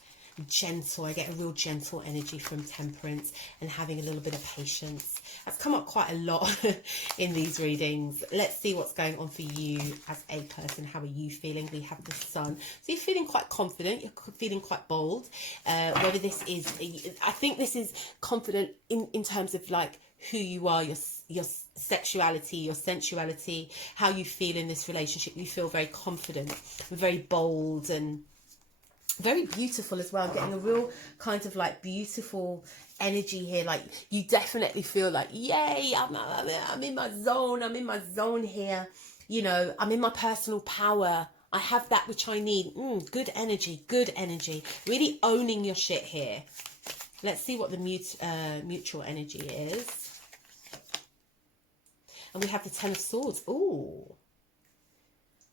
gentle. I get a real gentle energy from Temperance, and having a little bit of patience. That's come up quite a lot in these readings. Let's see what's going on for you as a person. How are you feeling? We have the Sun. So you're feeling quite confident. You're feeling quite bold. Whether this is, I think this is confident in terms of like who you are, your sexuality, your sensuality, how you feel in this relationship. You feel very confident, very bold, and very beautiful as well. I'm getting a real kind of like beautiful energy here. Like you definitely feel like, yay, I'm in my zone. I'm in my zone here. You know, I'm in my personal power. I have that which I need. Good energy, good energy. Really owning your shit here. Let's see what the mutual energy is. And we have the Ten of Swords. Ooh.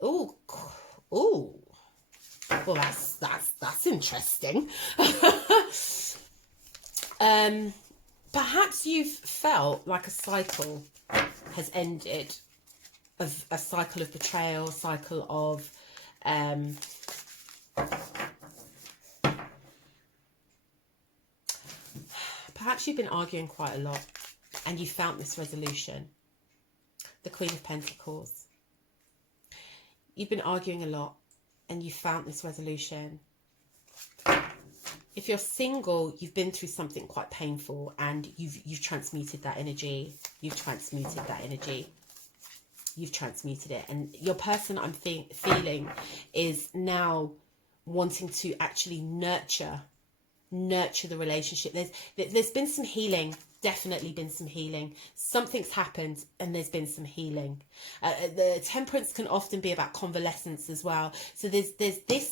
Ooh. Ooh. Well, that's interesting. Perhaps you've felt like a cycle has ended, of a cycle of betrayal, cycle of perhaps you've been arguing quite a lot and you found this resolution. The Queen of Pentacles. You've been arguing a lot and you found this resolution. If you're single, you've been through something quite painful and you've transmuted that energy. You've transmuted that energy. You've transmuted it. And your person, I'm feeling, is now wanting to actually nurture the relationship. There's been some healing. Definitely been some healing. Something's happened and there's been some healing. The Temperance can often be about convalescence as well. So there's this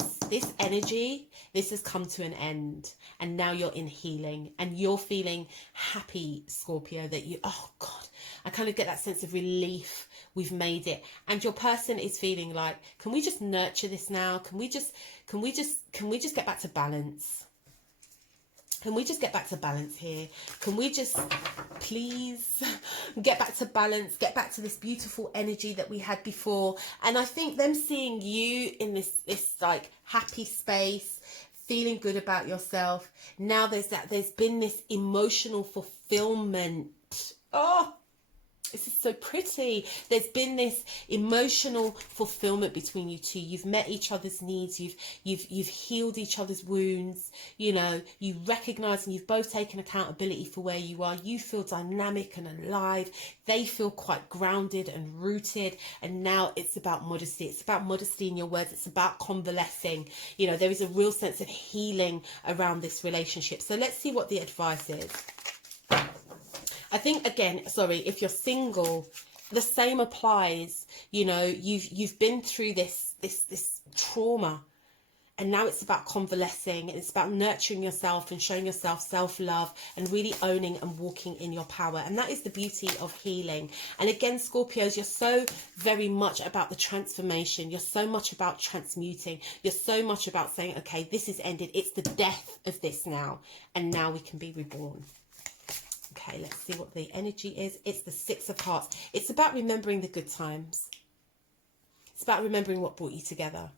energy. This has come to an end and now you're in healing and you're feeling happy, Scorpio, that you, oh God, I kind of get that sense of relief. We've made it. And your person is feeling like, can we just nurture this now? Can we just get back to balance? Can we just get back to balance here? Can we just please get back to balance, get back to this beautiful energy that we had before? And I think them seeing you in this like happy space, feeling good about yourself. Now there's been this emotional fulfillment. Oh, this is so pretty. There's been this emotional fulfillment between you two. You've met each other's needs. You've healed each other's wounds. You know, you recognize and you've both taken accountability for where you are. You feel dynamic and alive. They feel quite grounded and rooted. And now it's about modesty. It's about modesty in your words. It's about convalescing. You know, there is a real sense of healing around this relationship. So let's see what the advice is. I think, again, sorry, if you're single, the same applies. You know, you've been through this trauma and now it's about convalescing and it's about nurturing yourself and showing yourself self-love and really owning and walking in your power. And that is the beauty of healing. And again, Scorpios, you're so very much about the transformation. You're so much about transmuting. You're so much about saying, okay, this is ended. It's the death of this now. And now we can be reborn. Okay, let's see what the energy is. It's the Six of Hearts. It's about remembering the good times. It's about remembering what brought you together.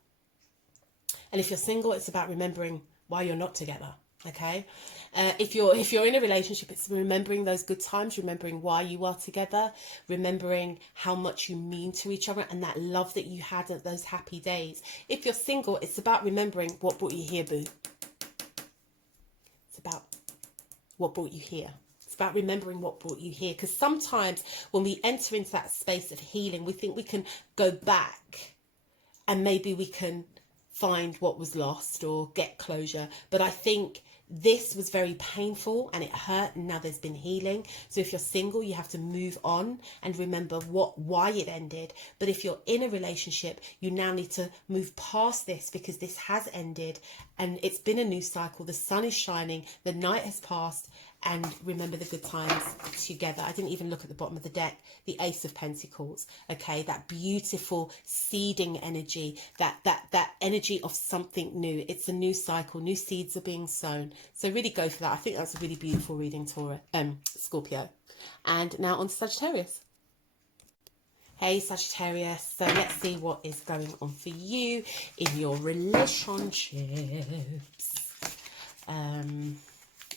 And if you're single, it's about remembering why you're not together. Okay, if you're in a relationship, it's remembering those good times, remembering why you are together, remembering how much you mean to each other and that love that you had at those happy days. If you're single, it's about remembering what brought you here, boo. It's about what brought you here. About remembering what brought you here, because sometimes when we enter into that space of healing, we think we can go back and maybe we can find what was lost or get closure. But I think this was very painful and it hurt, and now there's been healing. So if you're single, you have to move on and remember why it ended. But if you're in a relationship, you now need to move past this because this has ended and it's been a new cycle. The sun is shining, the night has passed, and remember the good times together. I didn't even look at the bottom of the deck. The Ace of Pentacles. Okay, that beautiful seeding energy, that energy of something new. It's a new cycle. New seeds are being sown. So really go for that. I think that's a really beautiful reading, Scorpio. And now on to Sagittarius. Hey Sagittarius, so let's see what is going on for you in your relationships.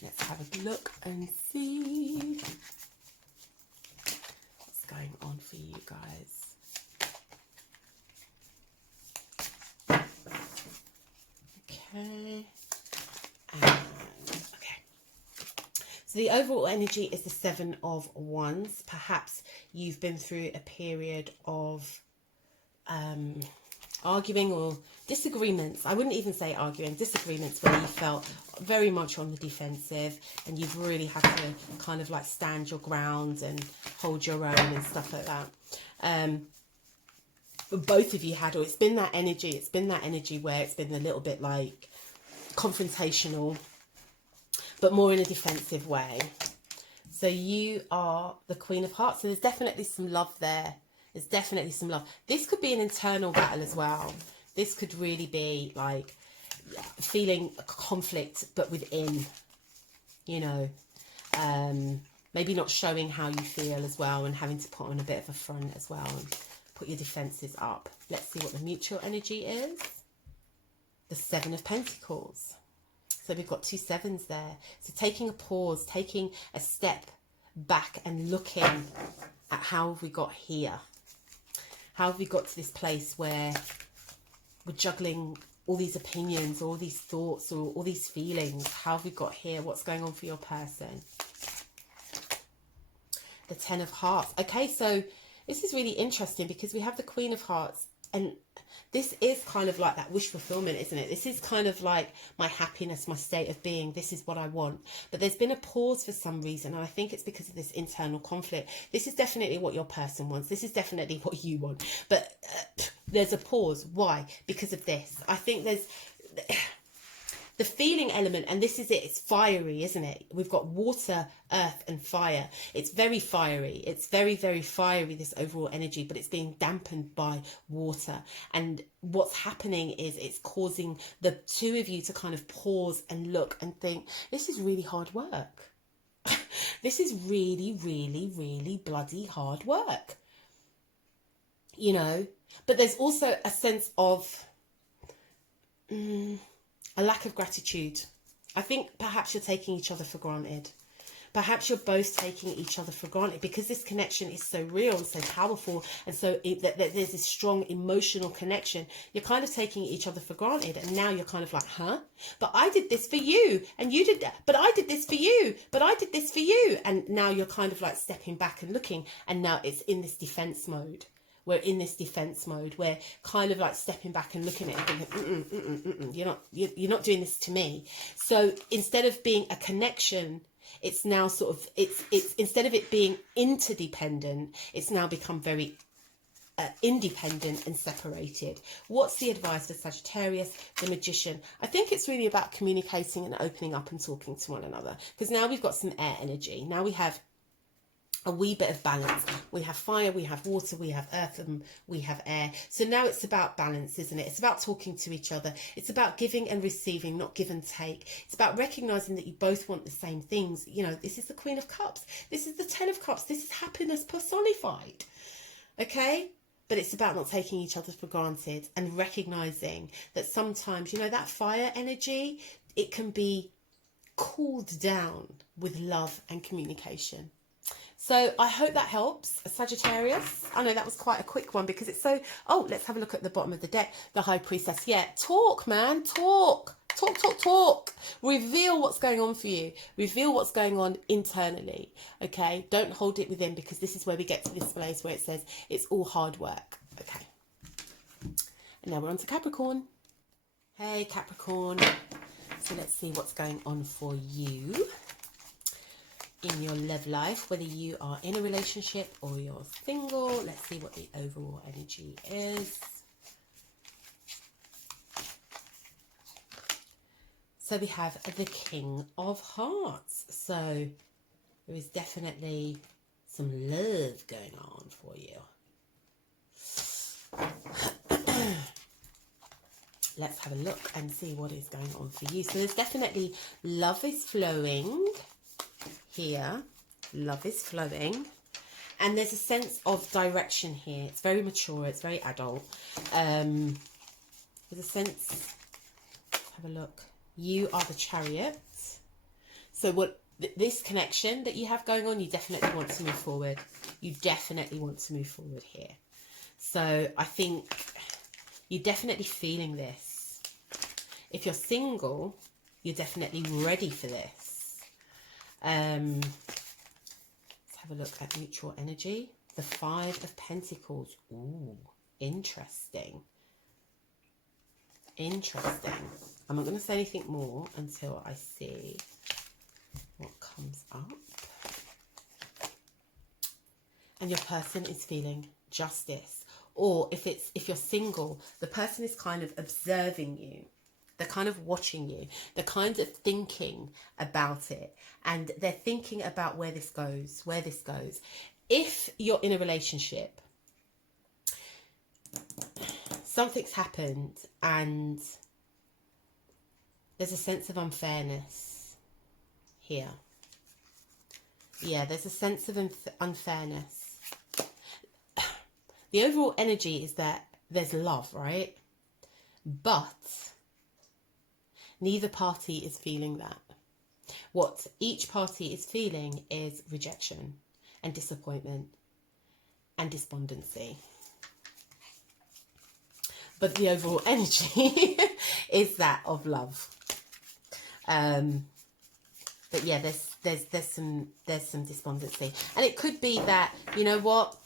Let's have a look and see what's going on for you guys. Okay. Okay. So the overall energy is the Seven of Wands. Perhaps you've been through a period of arguing or disagreements. I wouldn't even say arguing, disagreements, where you felt very much on the defensive and you've really had to kind of like stand your ground and hold your own and stuff like that. But both of you had, or it's been that energy where it's been a little bit like confrontational, but more in a defensive way. So you are the Queen of Hearts. So there's definitely some love there. There's definitely some love. This could be an internal battle as well. This could really be like feeling a conflict, but within, you know, maybe not showing how you feel as well, and having to put on a bit of a front as well and put your defenses up. Let's see what the mutual energy is. The Seven of Pentacles. So we've got two sevens there. So taking a pause, taking a step back and looking at how have we got here. How have we got to this place where we're juggling all these opinions, all these thoughts, or all these feelings? How have we got here? What's going on for your person? The Ten of Hearts. Okay, so this is really interesting because we have the Queen of Hearts, and this is kind of like that wish fulfillment, isn't it? This is kind of like my happiness, my state of being. This is what I want. But there's been a pause for some reason, and I think it's because of this internal conflict. This is definitely what your person wants. This is definitely what you want. But there's a pause. Why? Because of this. I think there's the feeling element, and this is it. It's fiery, isn't it? We've got water, earth, and fire. It's very fiery. It's very, very fiery, this overall energy, but it's being dampened by water. And what's happening is it's causing the two of you to kind of pause and look and think, this is really hard work. This is really, really, really bloody hard work. You know, but there's also a sense of a lack of gratitude. I think perhaps you're taking each other for granted. Perhaps you're both taking each other for granted because this connection is so real and so powerful, and so that there's this strong emotional connection. You're kind of taking each other for granted, and now you're kind of like, huh? But I did this for you, and you did that. But I did this for you, but I did this for you. And now you're kind of like stepping back and looking, and now it's in this defense mode. We're in this defense mode. We're kind of like stepping back and looking at it and thinking, you're not doing this to me. So instead of being a connection, it's now sort of, it's instead of it being interdependent, it's now become very independent and separated. What's the advice for Sagittarius, the Magician? I think it's really about communicating and opening up and talking to one another, because now we've got some air energy. Now we have a wee bit of balance. We have fire, we have water, we have earth, and we have air. So now it's about balance, isn't it? It's about talking to each other. It's about giving and receiving, not give and take. It's about recognizing that you both want the same things. You know, this is the Queen of Cups. This is the Ten of Cups. This is happiness personified. Okay? But it's about not taking each other for granted and recognizing that sometimes, you know, that fire energy, it can be cooled down with love and communication. So I hope that helps, Sagittarius. I know that was quite a quick one because it's so... Oh, let's have a look at the bottom of the deck. The High Priestess. Yeah, talk, man. Talk. Talk, talk, talk. Reveal what's going on for you. Reveal what's going on internally. Okay? Don't hold it within, because this is where we get to this place where it says it's all hard work. Okay. And now we're on to Capricorn. Hey, Capricorn. So let's see what's going on for you in your love life, whether you are in a relationship or you're single. Let's see what the overall energy is. So we have the King of Hearts. So there is definitely some love going on for you. Let's have a look and see what is going on for you. So there's definitely love is flowing here. Love is flowing, and there's a sense of direction here. It's very mature, it's very adult. There's a sense, let's have a look. You are the Chariot. So what this connection that you have going on, you definitely want to move forward. You definitely want to move forward here. So I think you're definitely feeling this. If you're single, you're definitely ready for this. Let's have a look at mutual energy. The Five of Pentacles. Ooh, interesting. Interesting. I'm not going to say anything more until I see what comes up. And your person is feeling justice. Or if you're single, the person is kind of observing you. They're kind of watching you. They're kind of thinking about it. And they're thinking about where this goes, If you're in a relationship, something's happened and there's a sense of unfairness here. Yeah, there's a sense of unfairness. The overall energy is that there's love, right? But neither party is feeling that. What each party is feeling is rejection and disappointment and despondency. But the overall energy is that of love. But yeah, there's some despondency. And it could be that, you know what,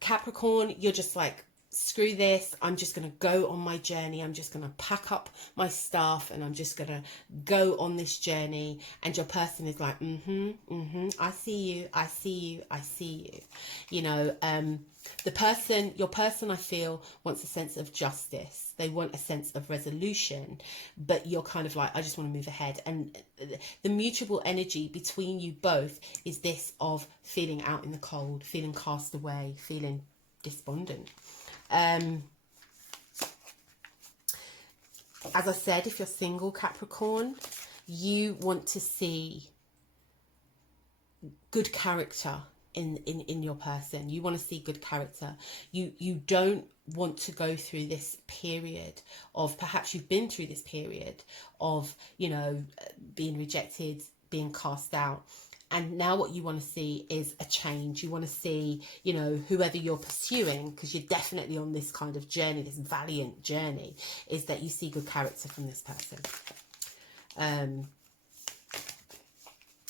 Capricorn, you're just like, screw this, I'm just going to go on my journey. I'm just going to pack up my stuff and I'm just going to go on this journey. And your person is like, I see you. You know, your person, I feel, wants a sense of justice. They want a sense of resolution, but you're kind of like, I just want to move ahead. And the mutual energy between you both is this of feeling out in the cold, feeling cast away, feeling despondent. As I said, if you're single, Capricorn, you want to see good character in your person. You want to see good character. You don't want to go through this period of, perhaps you've been through this period of, you know, being rejected, being cast out. And now what you want to see is a change. You want to see, you know, whoever you're pursuing, because you're definitely on this kind of journey, this valiant journey, is that you see good character from this person. And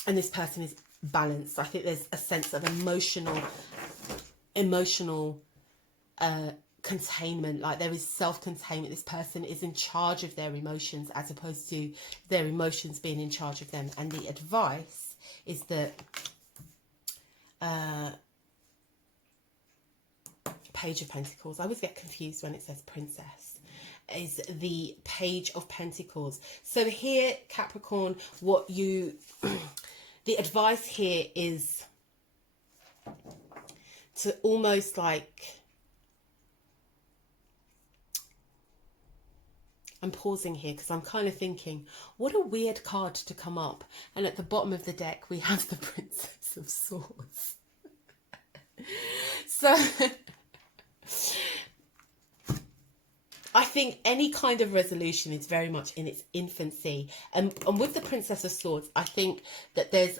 this person is balanced. I think there's a sense of emotional containment. Like there is self-containment. This person is in charge of their emotions as opposed to their emotions being in charge of them. And the advice is that Page of Pentacles. I always get confused when it says Princess. Is the Page of Pentacles. So here, Capricorn, what you the advice here is to almost like, I'm pausing here because I'm kind of thinking, what a weird card to come up. And at the bottom of the deck, we have the Princess of Swords. So I think any kind of resolution is very much in its infancy. And with the Princess of Swords, I think that there's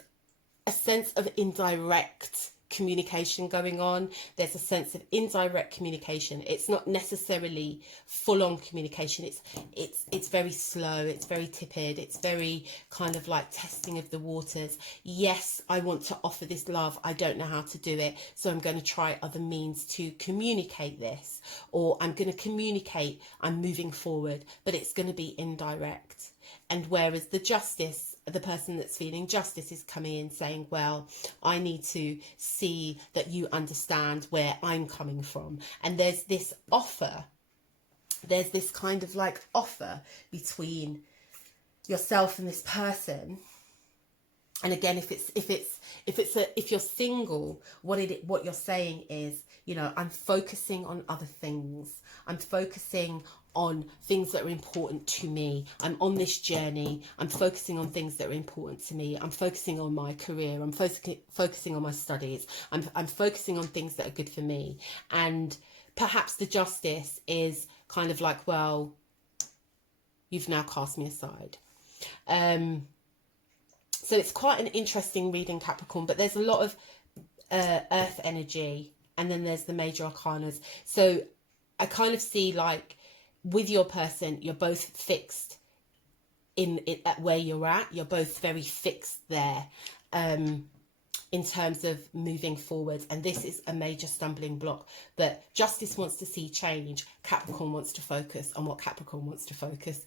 a sense of indirect communication going on. There's a sense of indirect communication. It's not necessarily full-on communication. It's very slow. It's very tepid. It's very kind of like testing of the waters. Yes, I want to offer this love. I don't know how to do it, so I'm going to try other means to communicate this, or I'm going to communicate I'm moving forward, but it's going to be indirect. And whereas the justice, the person that's feeling justice, is coming in saying, well, I need to see that you understand where I'm coming from. And there's this offer, there's this kind of like offer between yourself and this person. And again, if you're single, what you're saying is, you know, I'm focusing on other things. I'm focusing on things that are important to me. I'm on this journey. I'm focusing on things that are important to me. I'm focusing on my career. I'm focusing on my studies. I'm focusing on things that are good for me. And perhaps the justice is kind of like, well, you've now cast me aside. So it's quite an interesting reading, Capricorn, but there's a lot of earth energy, and then there's the major arcanas. So I kind of see, like, with your person, you're both fixed in it at where you're at. You're both very fixed there. in terms of moving forward. And this is a major stumbling block, that Justice wants to see change. Capricorn wants to focus on what Capricorn wants to focus,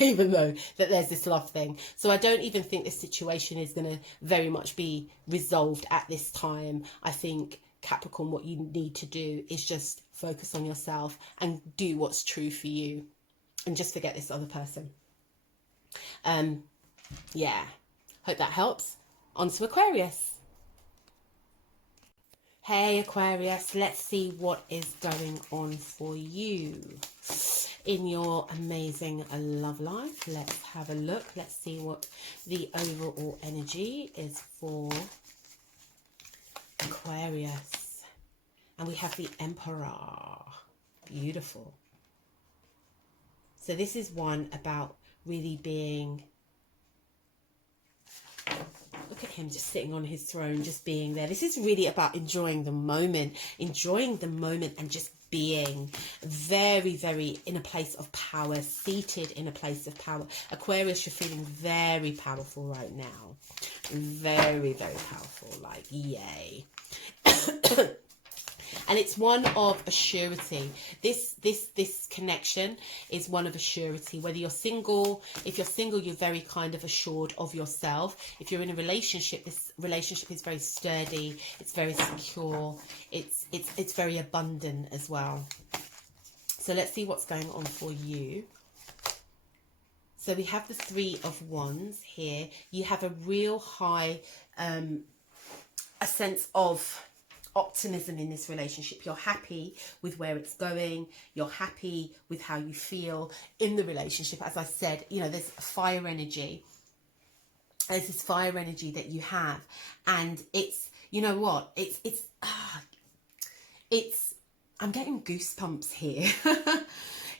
even though that there's this love thing. So I don't even think this situation is going to very much be resolved at this time. I think, Capricorn, what you need to do is just focus on yourself and do what's true for you, and just forget this other person. Yeah, hope that helps. On to Aquarius. Hey Aquarius, let's see what is going on for you in your amazing love life. Let's have a look. Let's see what the overall energy is for Aquarius. And we have the Emperor. Beautiful. So this is one about really being... Look at him just sitting on his throne, just being there. This is really about enjoying the moment and just being very, very in a place of power, seated in a place of power. Aquarius, you're feeling very powerful right now. Very, very powerful, like yay. And it's one of a surety. This connection is one of a surety. Whether you're single, if you're single, you're very kind of assured of yourself. If you're in a relationship, this relationship is very sturdy. It's very secure. It's very abundant as well. So let's see what's going on for you. So we have the Three of Wands here. You have a real high, a sense of optimism in this relationship. You're happy with where it's going. You're happy with how you feel in the relationship. As I said, you know, there's fire energy. There's this fire energy that you have, and it's, you know what, it's I'm getting goosebumps here.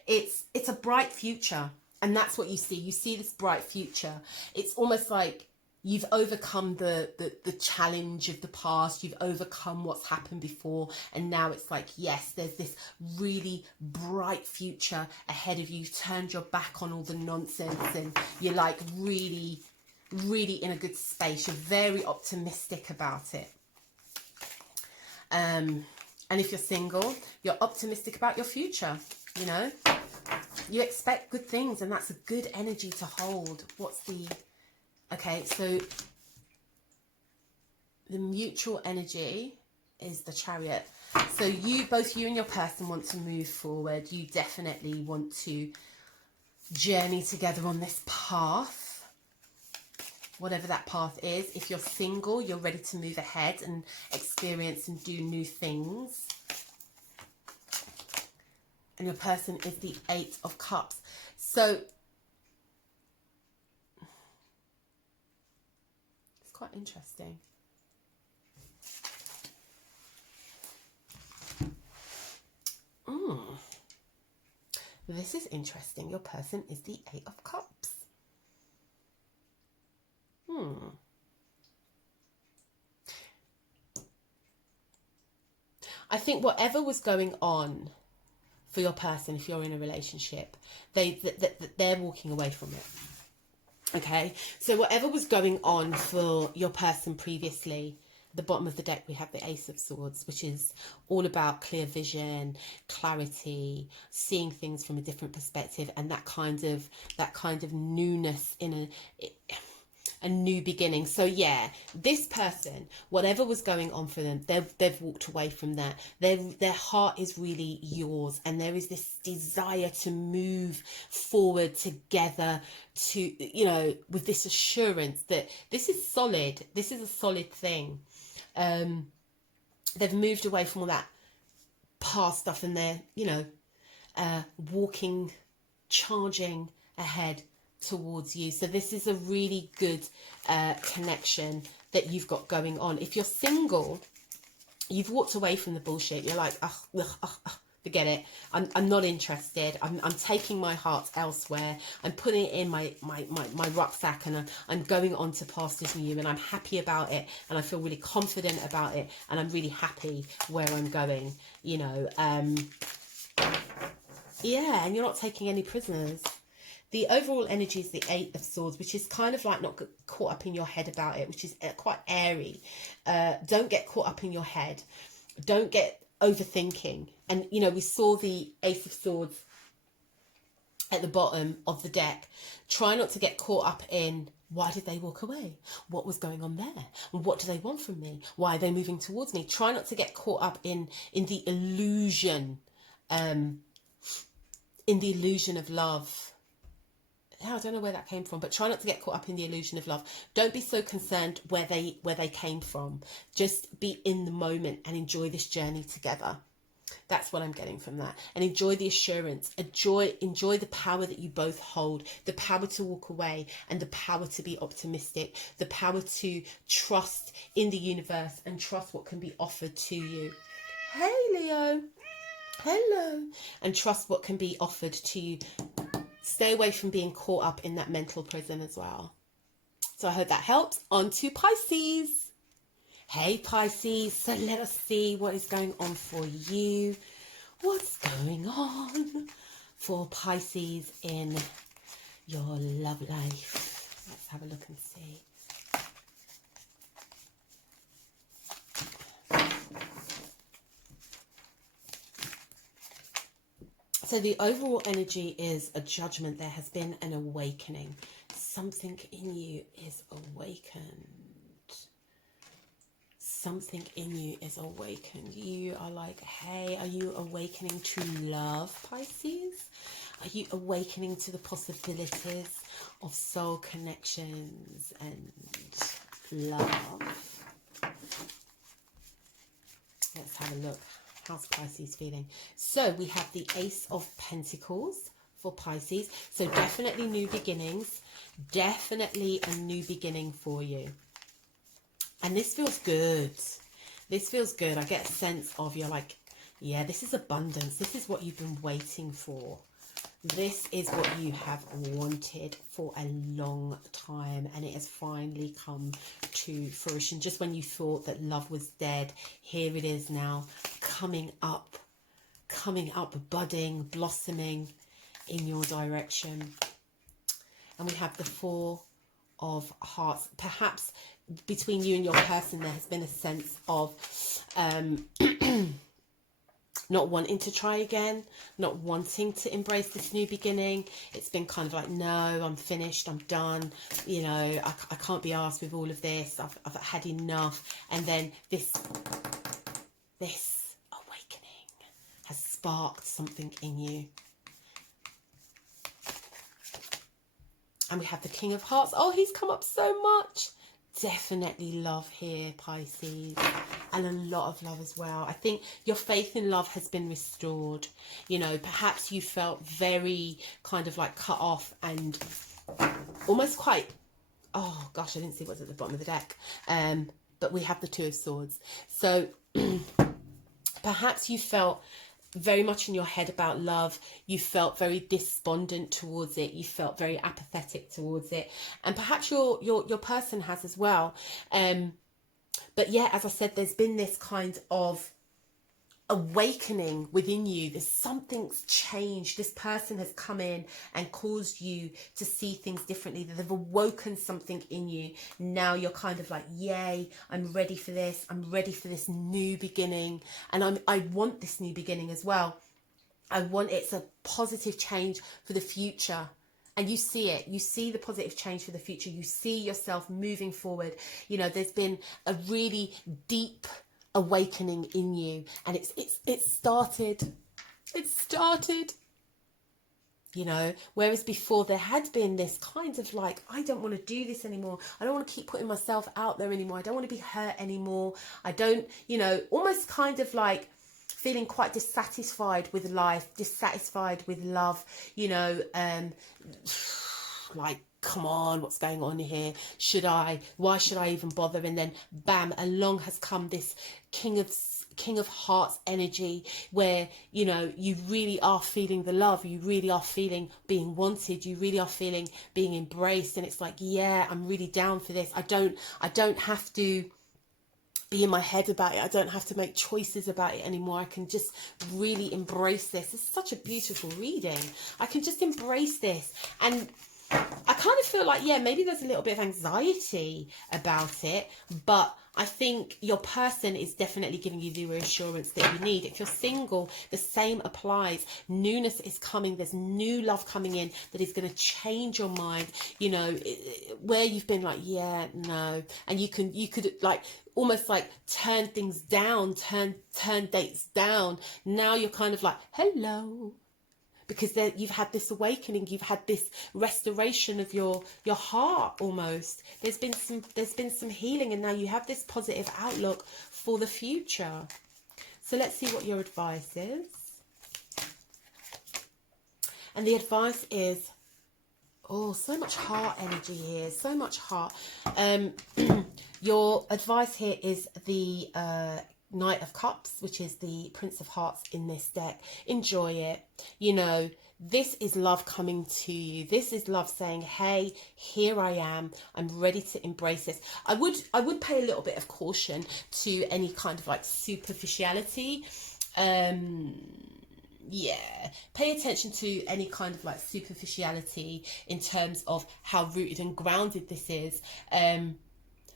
It's a bright future, and that's what you see. You see this bright future. It's almost like you've overcome the challenge of the past. You've overcome what's happened before. And now it's like, yes, there's this really bright future ahead of you. You've turned your back on all the nonsense, and you're like really, really in a good space. You're very optimistic about it. And if you're single, you're optimistic about your future, you know. You expect good things, and that's a good energy to hold. What's the... Okay, so the mutual energy is the Chariot. So both you and your person want to move forward. You definitely want to journey together on this path, whatever that path is. If you're single, you're ready to move ahead and experience and do new things. And your person is the Eight of Cups. So quite interesting. This is interesting. Your person is the Eight of Cups. I think whatever was going on for your person, if you're in a relationship, they're walking away from it. Okay, so whatever was going on for your person previously, the bottom of the deck we have the Ace of Swords, which is all about clear vision, clarity, seeing things from a different perspective, and that kind of newness in a new beginning. So yeah, this person, whatever was going on for them, they've walked away from that. Their heart is really yours, and there is this desire to move forward together, to, you know, with this assurance that this is solid. This is a solid thing. They've moved away from all that past stuff, and they're, you know, walking, charging ahead towards you. So this is a really good connection that you've got going on. If you're single, you've walked away from the bullshit. You're like, forget it. I'm not interested. I'm taking my heart elsewhere. I'm putting it in my rucksack, and I'm going on to pastures new, and I'm happy about it, and I feel really confident about it, and I'm really happy where I'm going, you know. Yeah, and you're not taking any prisoners. the overall energy is the Eight of Swords, which is kind of like not caught up in your head about it, which is quite airy. Don't get caught up in your head. Don't get overthinking. And, you know, we saw the Ace of Swords at the bottom of the deck. Try not to get caught up in, why did they walk away? What was going on there? What do they want from me? Why are they moving towards me? Try not to get caught up in the illusion, in the illusion of love. I don't know where that came from, but try not to get caught up in the illusion of love. Don't be so concerned where they came from. Just be in the moment and enjoy this journey together. That's what I'm getting from that. And enjoy the assurance. Enjoy the power that you both hold. The power to walk away and the power to be optimistic. The power to trust in the universe and trust what can be offered to you. Hey, Leo. Hello. And trust what can be offered to you. Stay away from being caught up in that mental prison as well. So I hope that helps. On to Pisces. Hey Pisces, so let us see what is going on for you. What's going on for Pisces in your love life? Let's have a look and see. So the overall energy is a judgment. There has been an awakening. Something in you is awakened. Something in you is awakened. You are like, hey, are you awakening to love, Pisces? Are you awakening to the possibilities of soul connections and love? Let's have a look. How's Pisces feeling? So we have the Ace of Pentacles for Pisces. So definitely new beginnings. Definitely a new beginning for you. And this feels good. This feels good. I get a sense of you're like, yeah, this is abundance. This is what you've been waiting for. This is what you have wanted for a long time. And it has finally come to fruition. Just when you thought that love was dead, here it is now coming up, budding, blossoming in your direction. And we have the Four of Hearts. Perhaps between you and your person there has been a sense of not wanting to try again, not wanting to embrace this new beginning. It's been kind of like, no, I'm finished, I'm done, you know, I can't be arsed with all of this, I've had enough. And then this awakening has sparked something in you. And we have the King of Hearts. Oh, he's come up so much. Definitely love here, Pisces, and a lot of love as well. I think your faith in love has been restored. You know, perhaps you felt very kind of like cut off and almost quite, oh gosh, I didn't see what's at the bottom of the deck. But we have the Two of Swords. So perhaps you felt very much in your head about love. You felt very despondent towards it. You felt very apathetic towards it, and perhaps your person has as well. But yeah, as I said, there's been this kind of awakening within you. There's something's changed. This person has come in and caused you to see things differently. They've awoken something in you. Now you're kind of like, yay, I'm ready for this. I'm ready for this new beginning. And I want this new beginning as well. It's a positive change for the future. And you see it. You see the positive change for the future. You see yourself moving forward. You know, there's been a really deep awakening in you, and it started, you know, whereas before there had been this kind of like, I don't want to do this anymore, I don't want to keep putting myself out there anymore, I don't want to be hurt anymore, I don't, you know, almost kind of like feeling quite dissatisfied with life, dissatisfied with love, you know, like, come on, what's going on here? Why should I even bother? And then bam, along has come this King of Hearts energy where, you know, you really are feeling the love, you really are feeling being wanted, you really are feeling being embraced. And it's like, yeah, I'm really down for this. I don't have to be in my head about it. I don't have to make choices about it anymore. I can just really embrace this. It's such a beautiful reading. I can just embrace this. And I kind of feel like, yeah, maybe there's a little bit of anxiety about it, but I think your person is definitely giving you the reassurance that you need. If you're single, the same applies. Newness is coming. There's new love coming in that is going to change your mind. You know, where you've been like, yeah, no. And you could like almost like turn things down, turn dates down. Now you're kind of like, hello. Because you've had this awakening, you've had this restoration of your heart almost. There's been some healing, and now you have this positive outlook for the future. So let's see what your advice is. And the advice is, oh, so much heart energy here, so much heart. Your advice here is the Knight of Cups, which is the Prince of Hearts in this deck. Enjoy it. You know, this is love coming to you. This is love saying, hey, here I am. I'm ready to embrace this. I would pay a little bit of caution to any kind of like superficiality. Yeah, pay attention to any kind of like superficiality in terms of how rooted and grounded this is.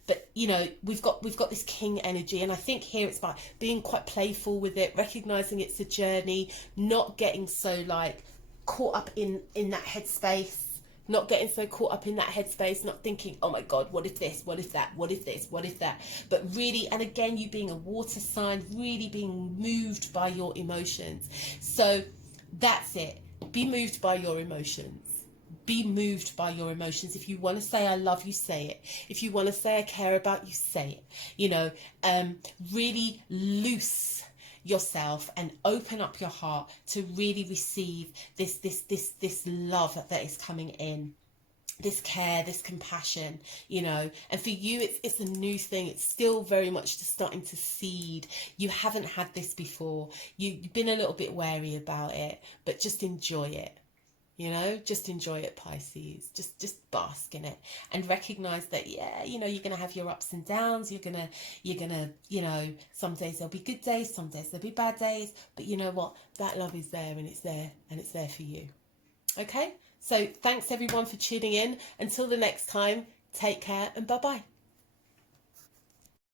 But, you know, we've got this king energy, and I think here it's about being quite playful with it, recognizing it's a journey, not getting so like caught up in that headspace, not getting so caught up in that headspace, not thinking, oh my God, what if this, what if that, what if this, what if that, but really, and again, you being a water sign, really being moved by your emotions. So that's it. Be moved by your emotions. Be moved by your emotions. If you want to say I love you, say it. If you want to say I care about you, say it. You know, really loose yourself and open up your heart to really receive this love that is coming in. This care, this compassion, you know. And for you, it's a new thing. It's still very much just starting to seed. You haven't had this before. You've been a little bit wary about it, but just enjoy it. You know, just enjoy it, Pisces. Just bask in it and recognize that, yeah, you know, you're going to have your ups and downs. You're going to, you know, some days there'll be good days, some days there'll be bad days. But you know what? That love is there, and it's there for you. Okay? So thanks everyone for tuning in. Until the next time, take care and bye-bye.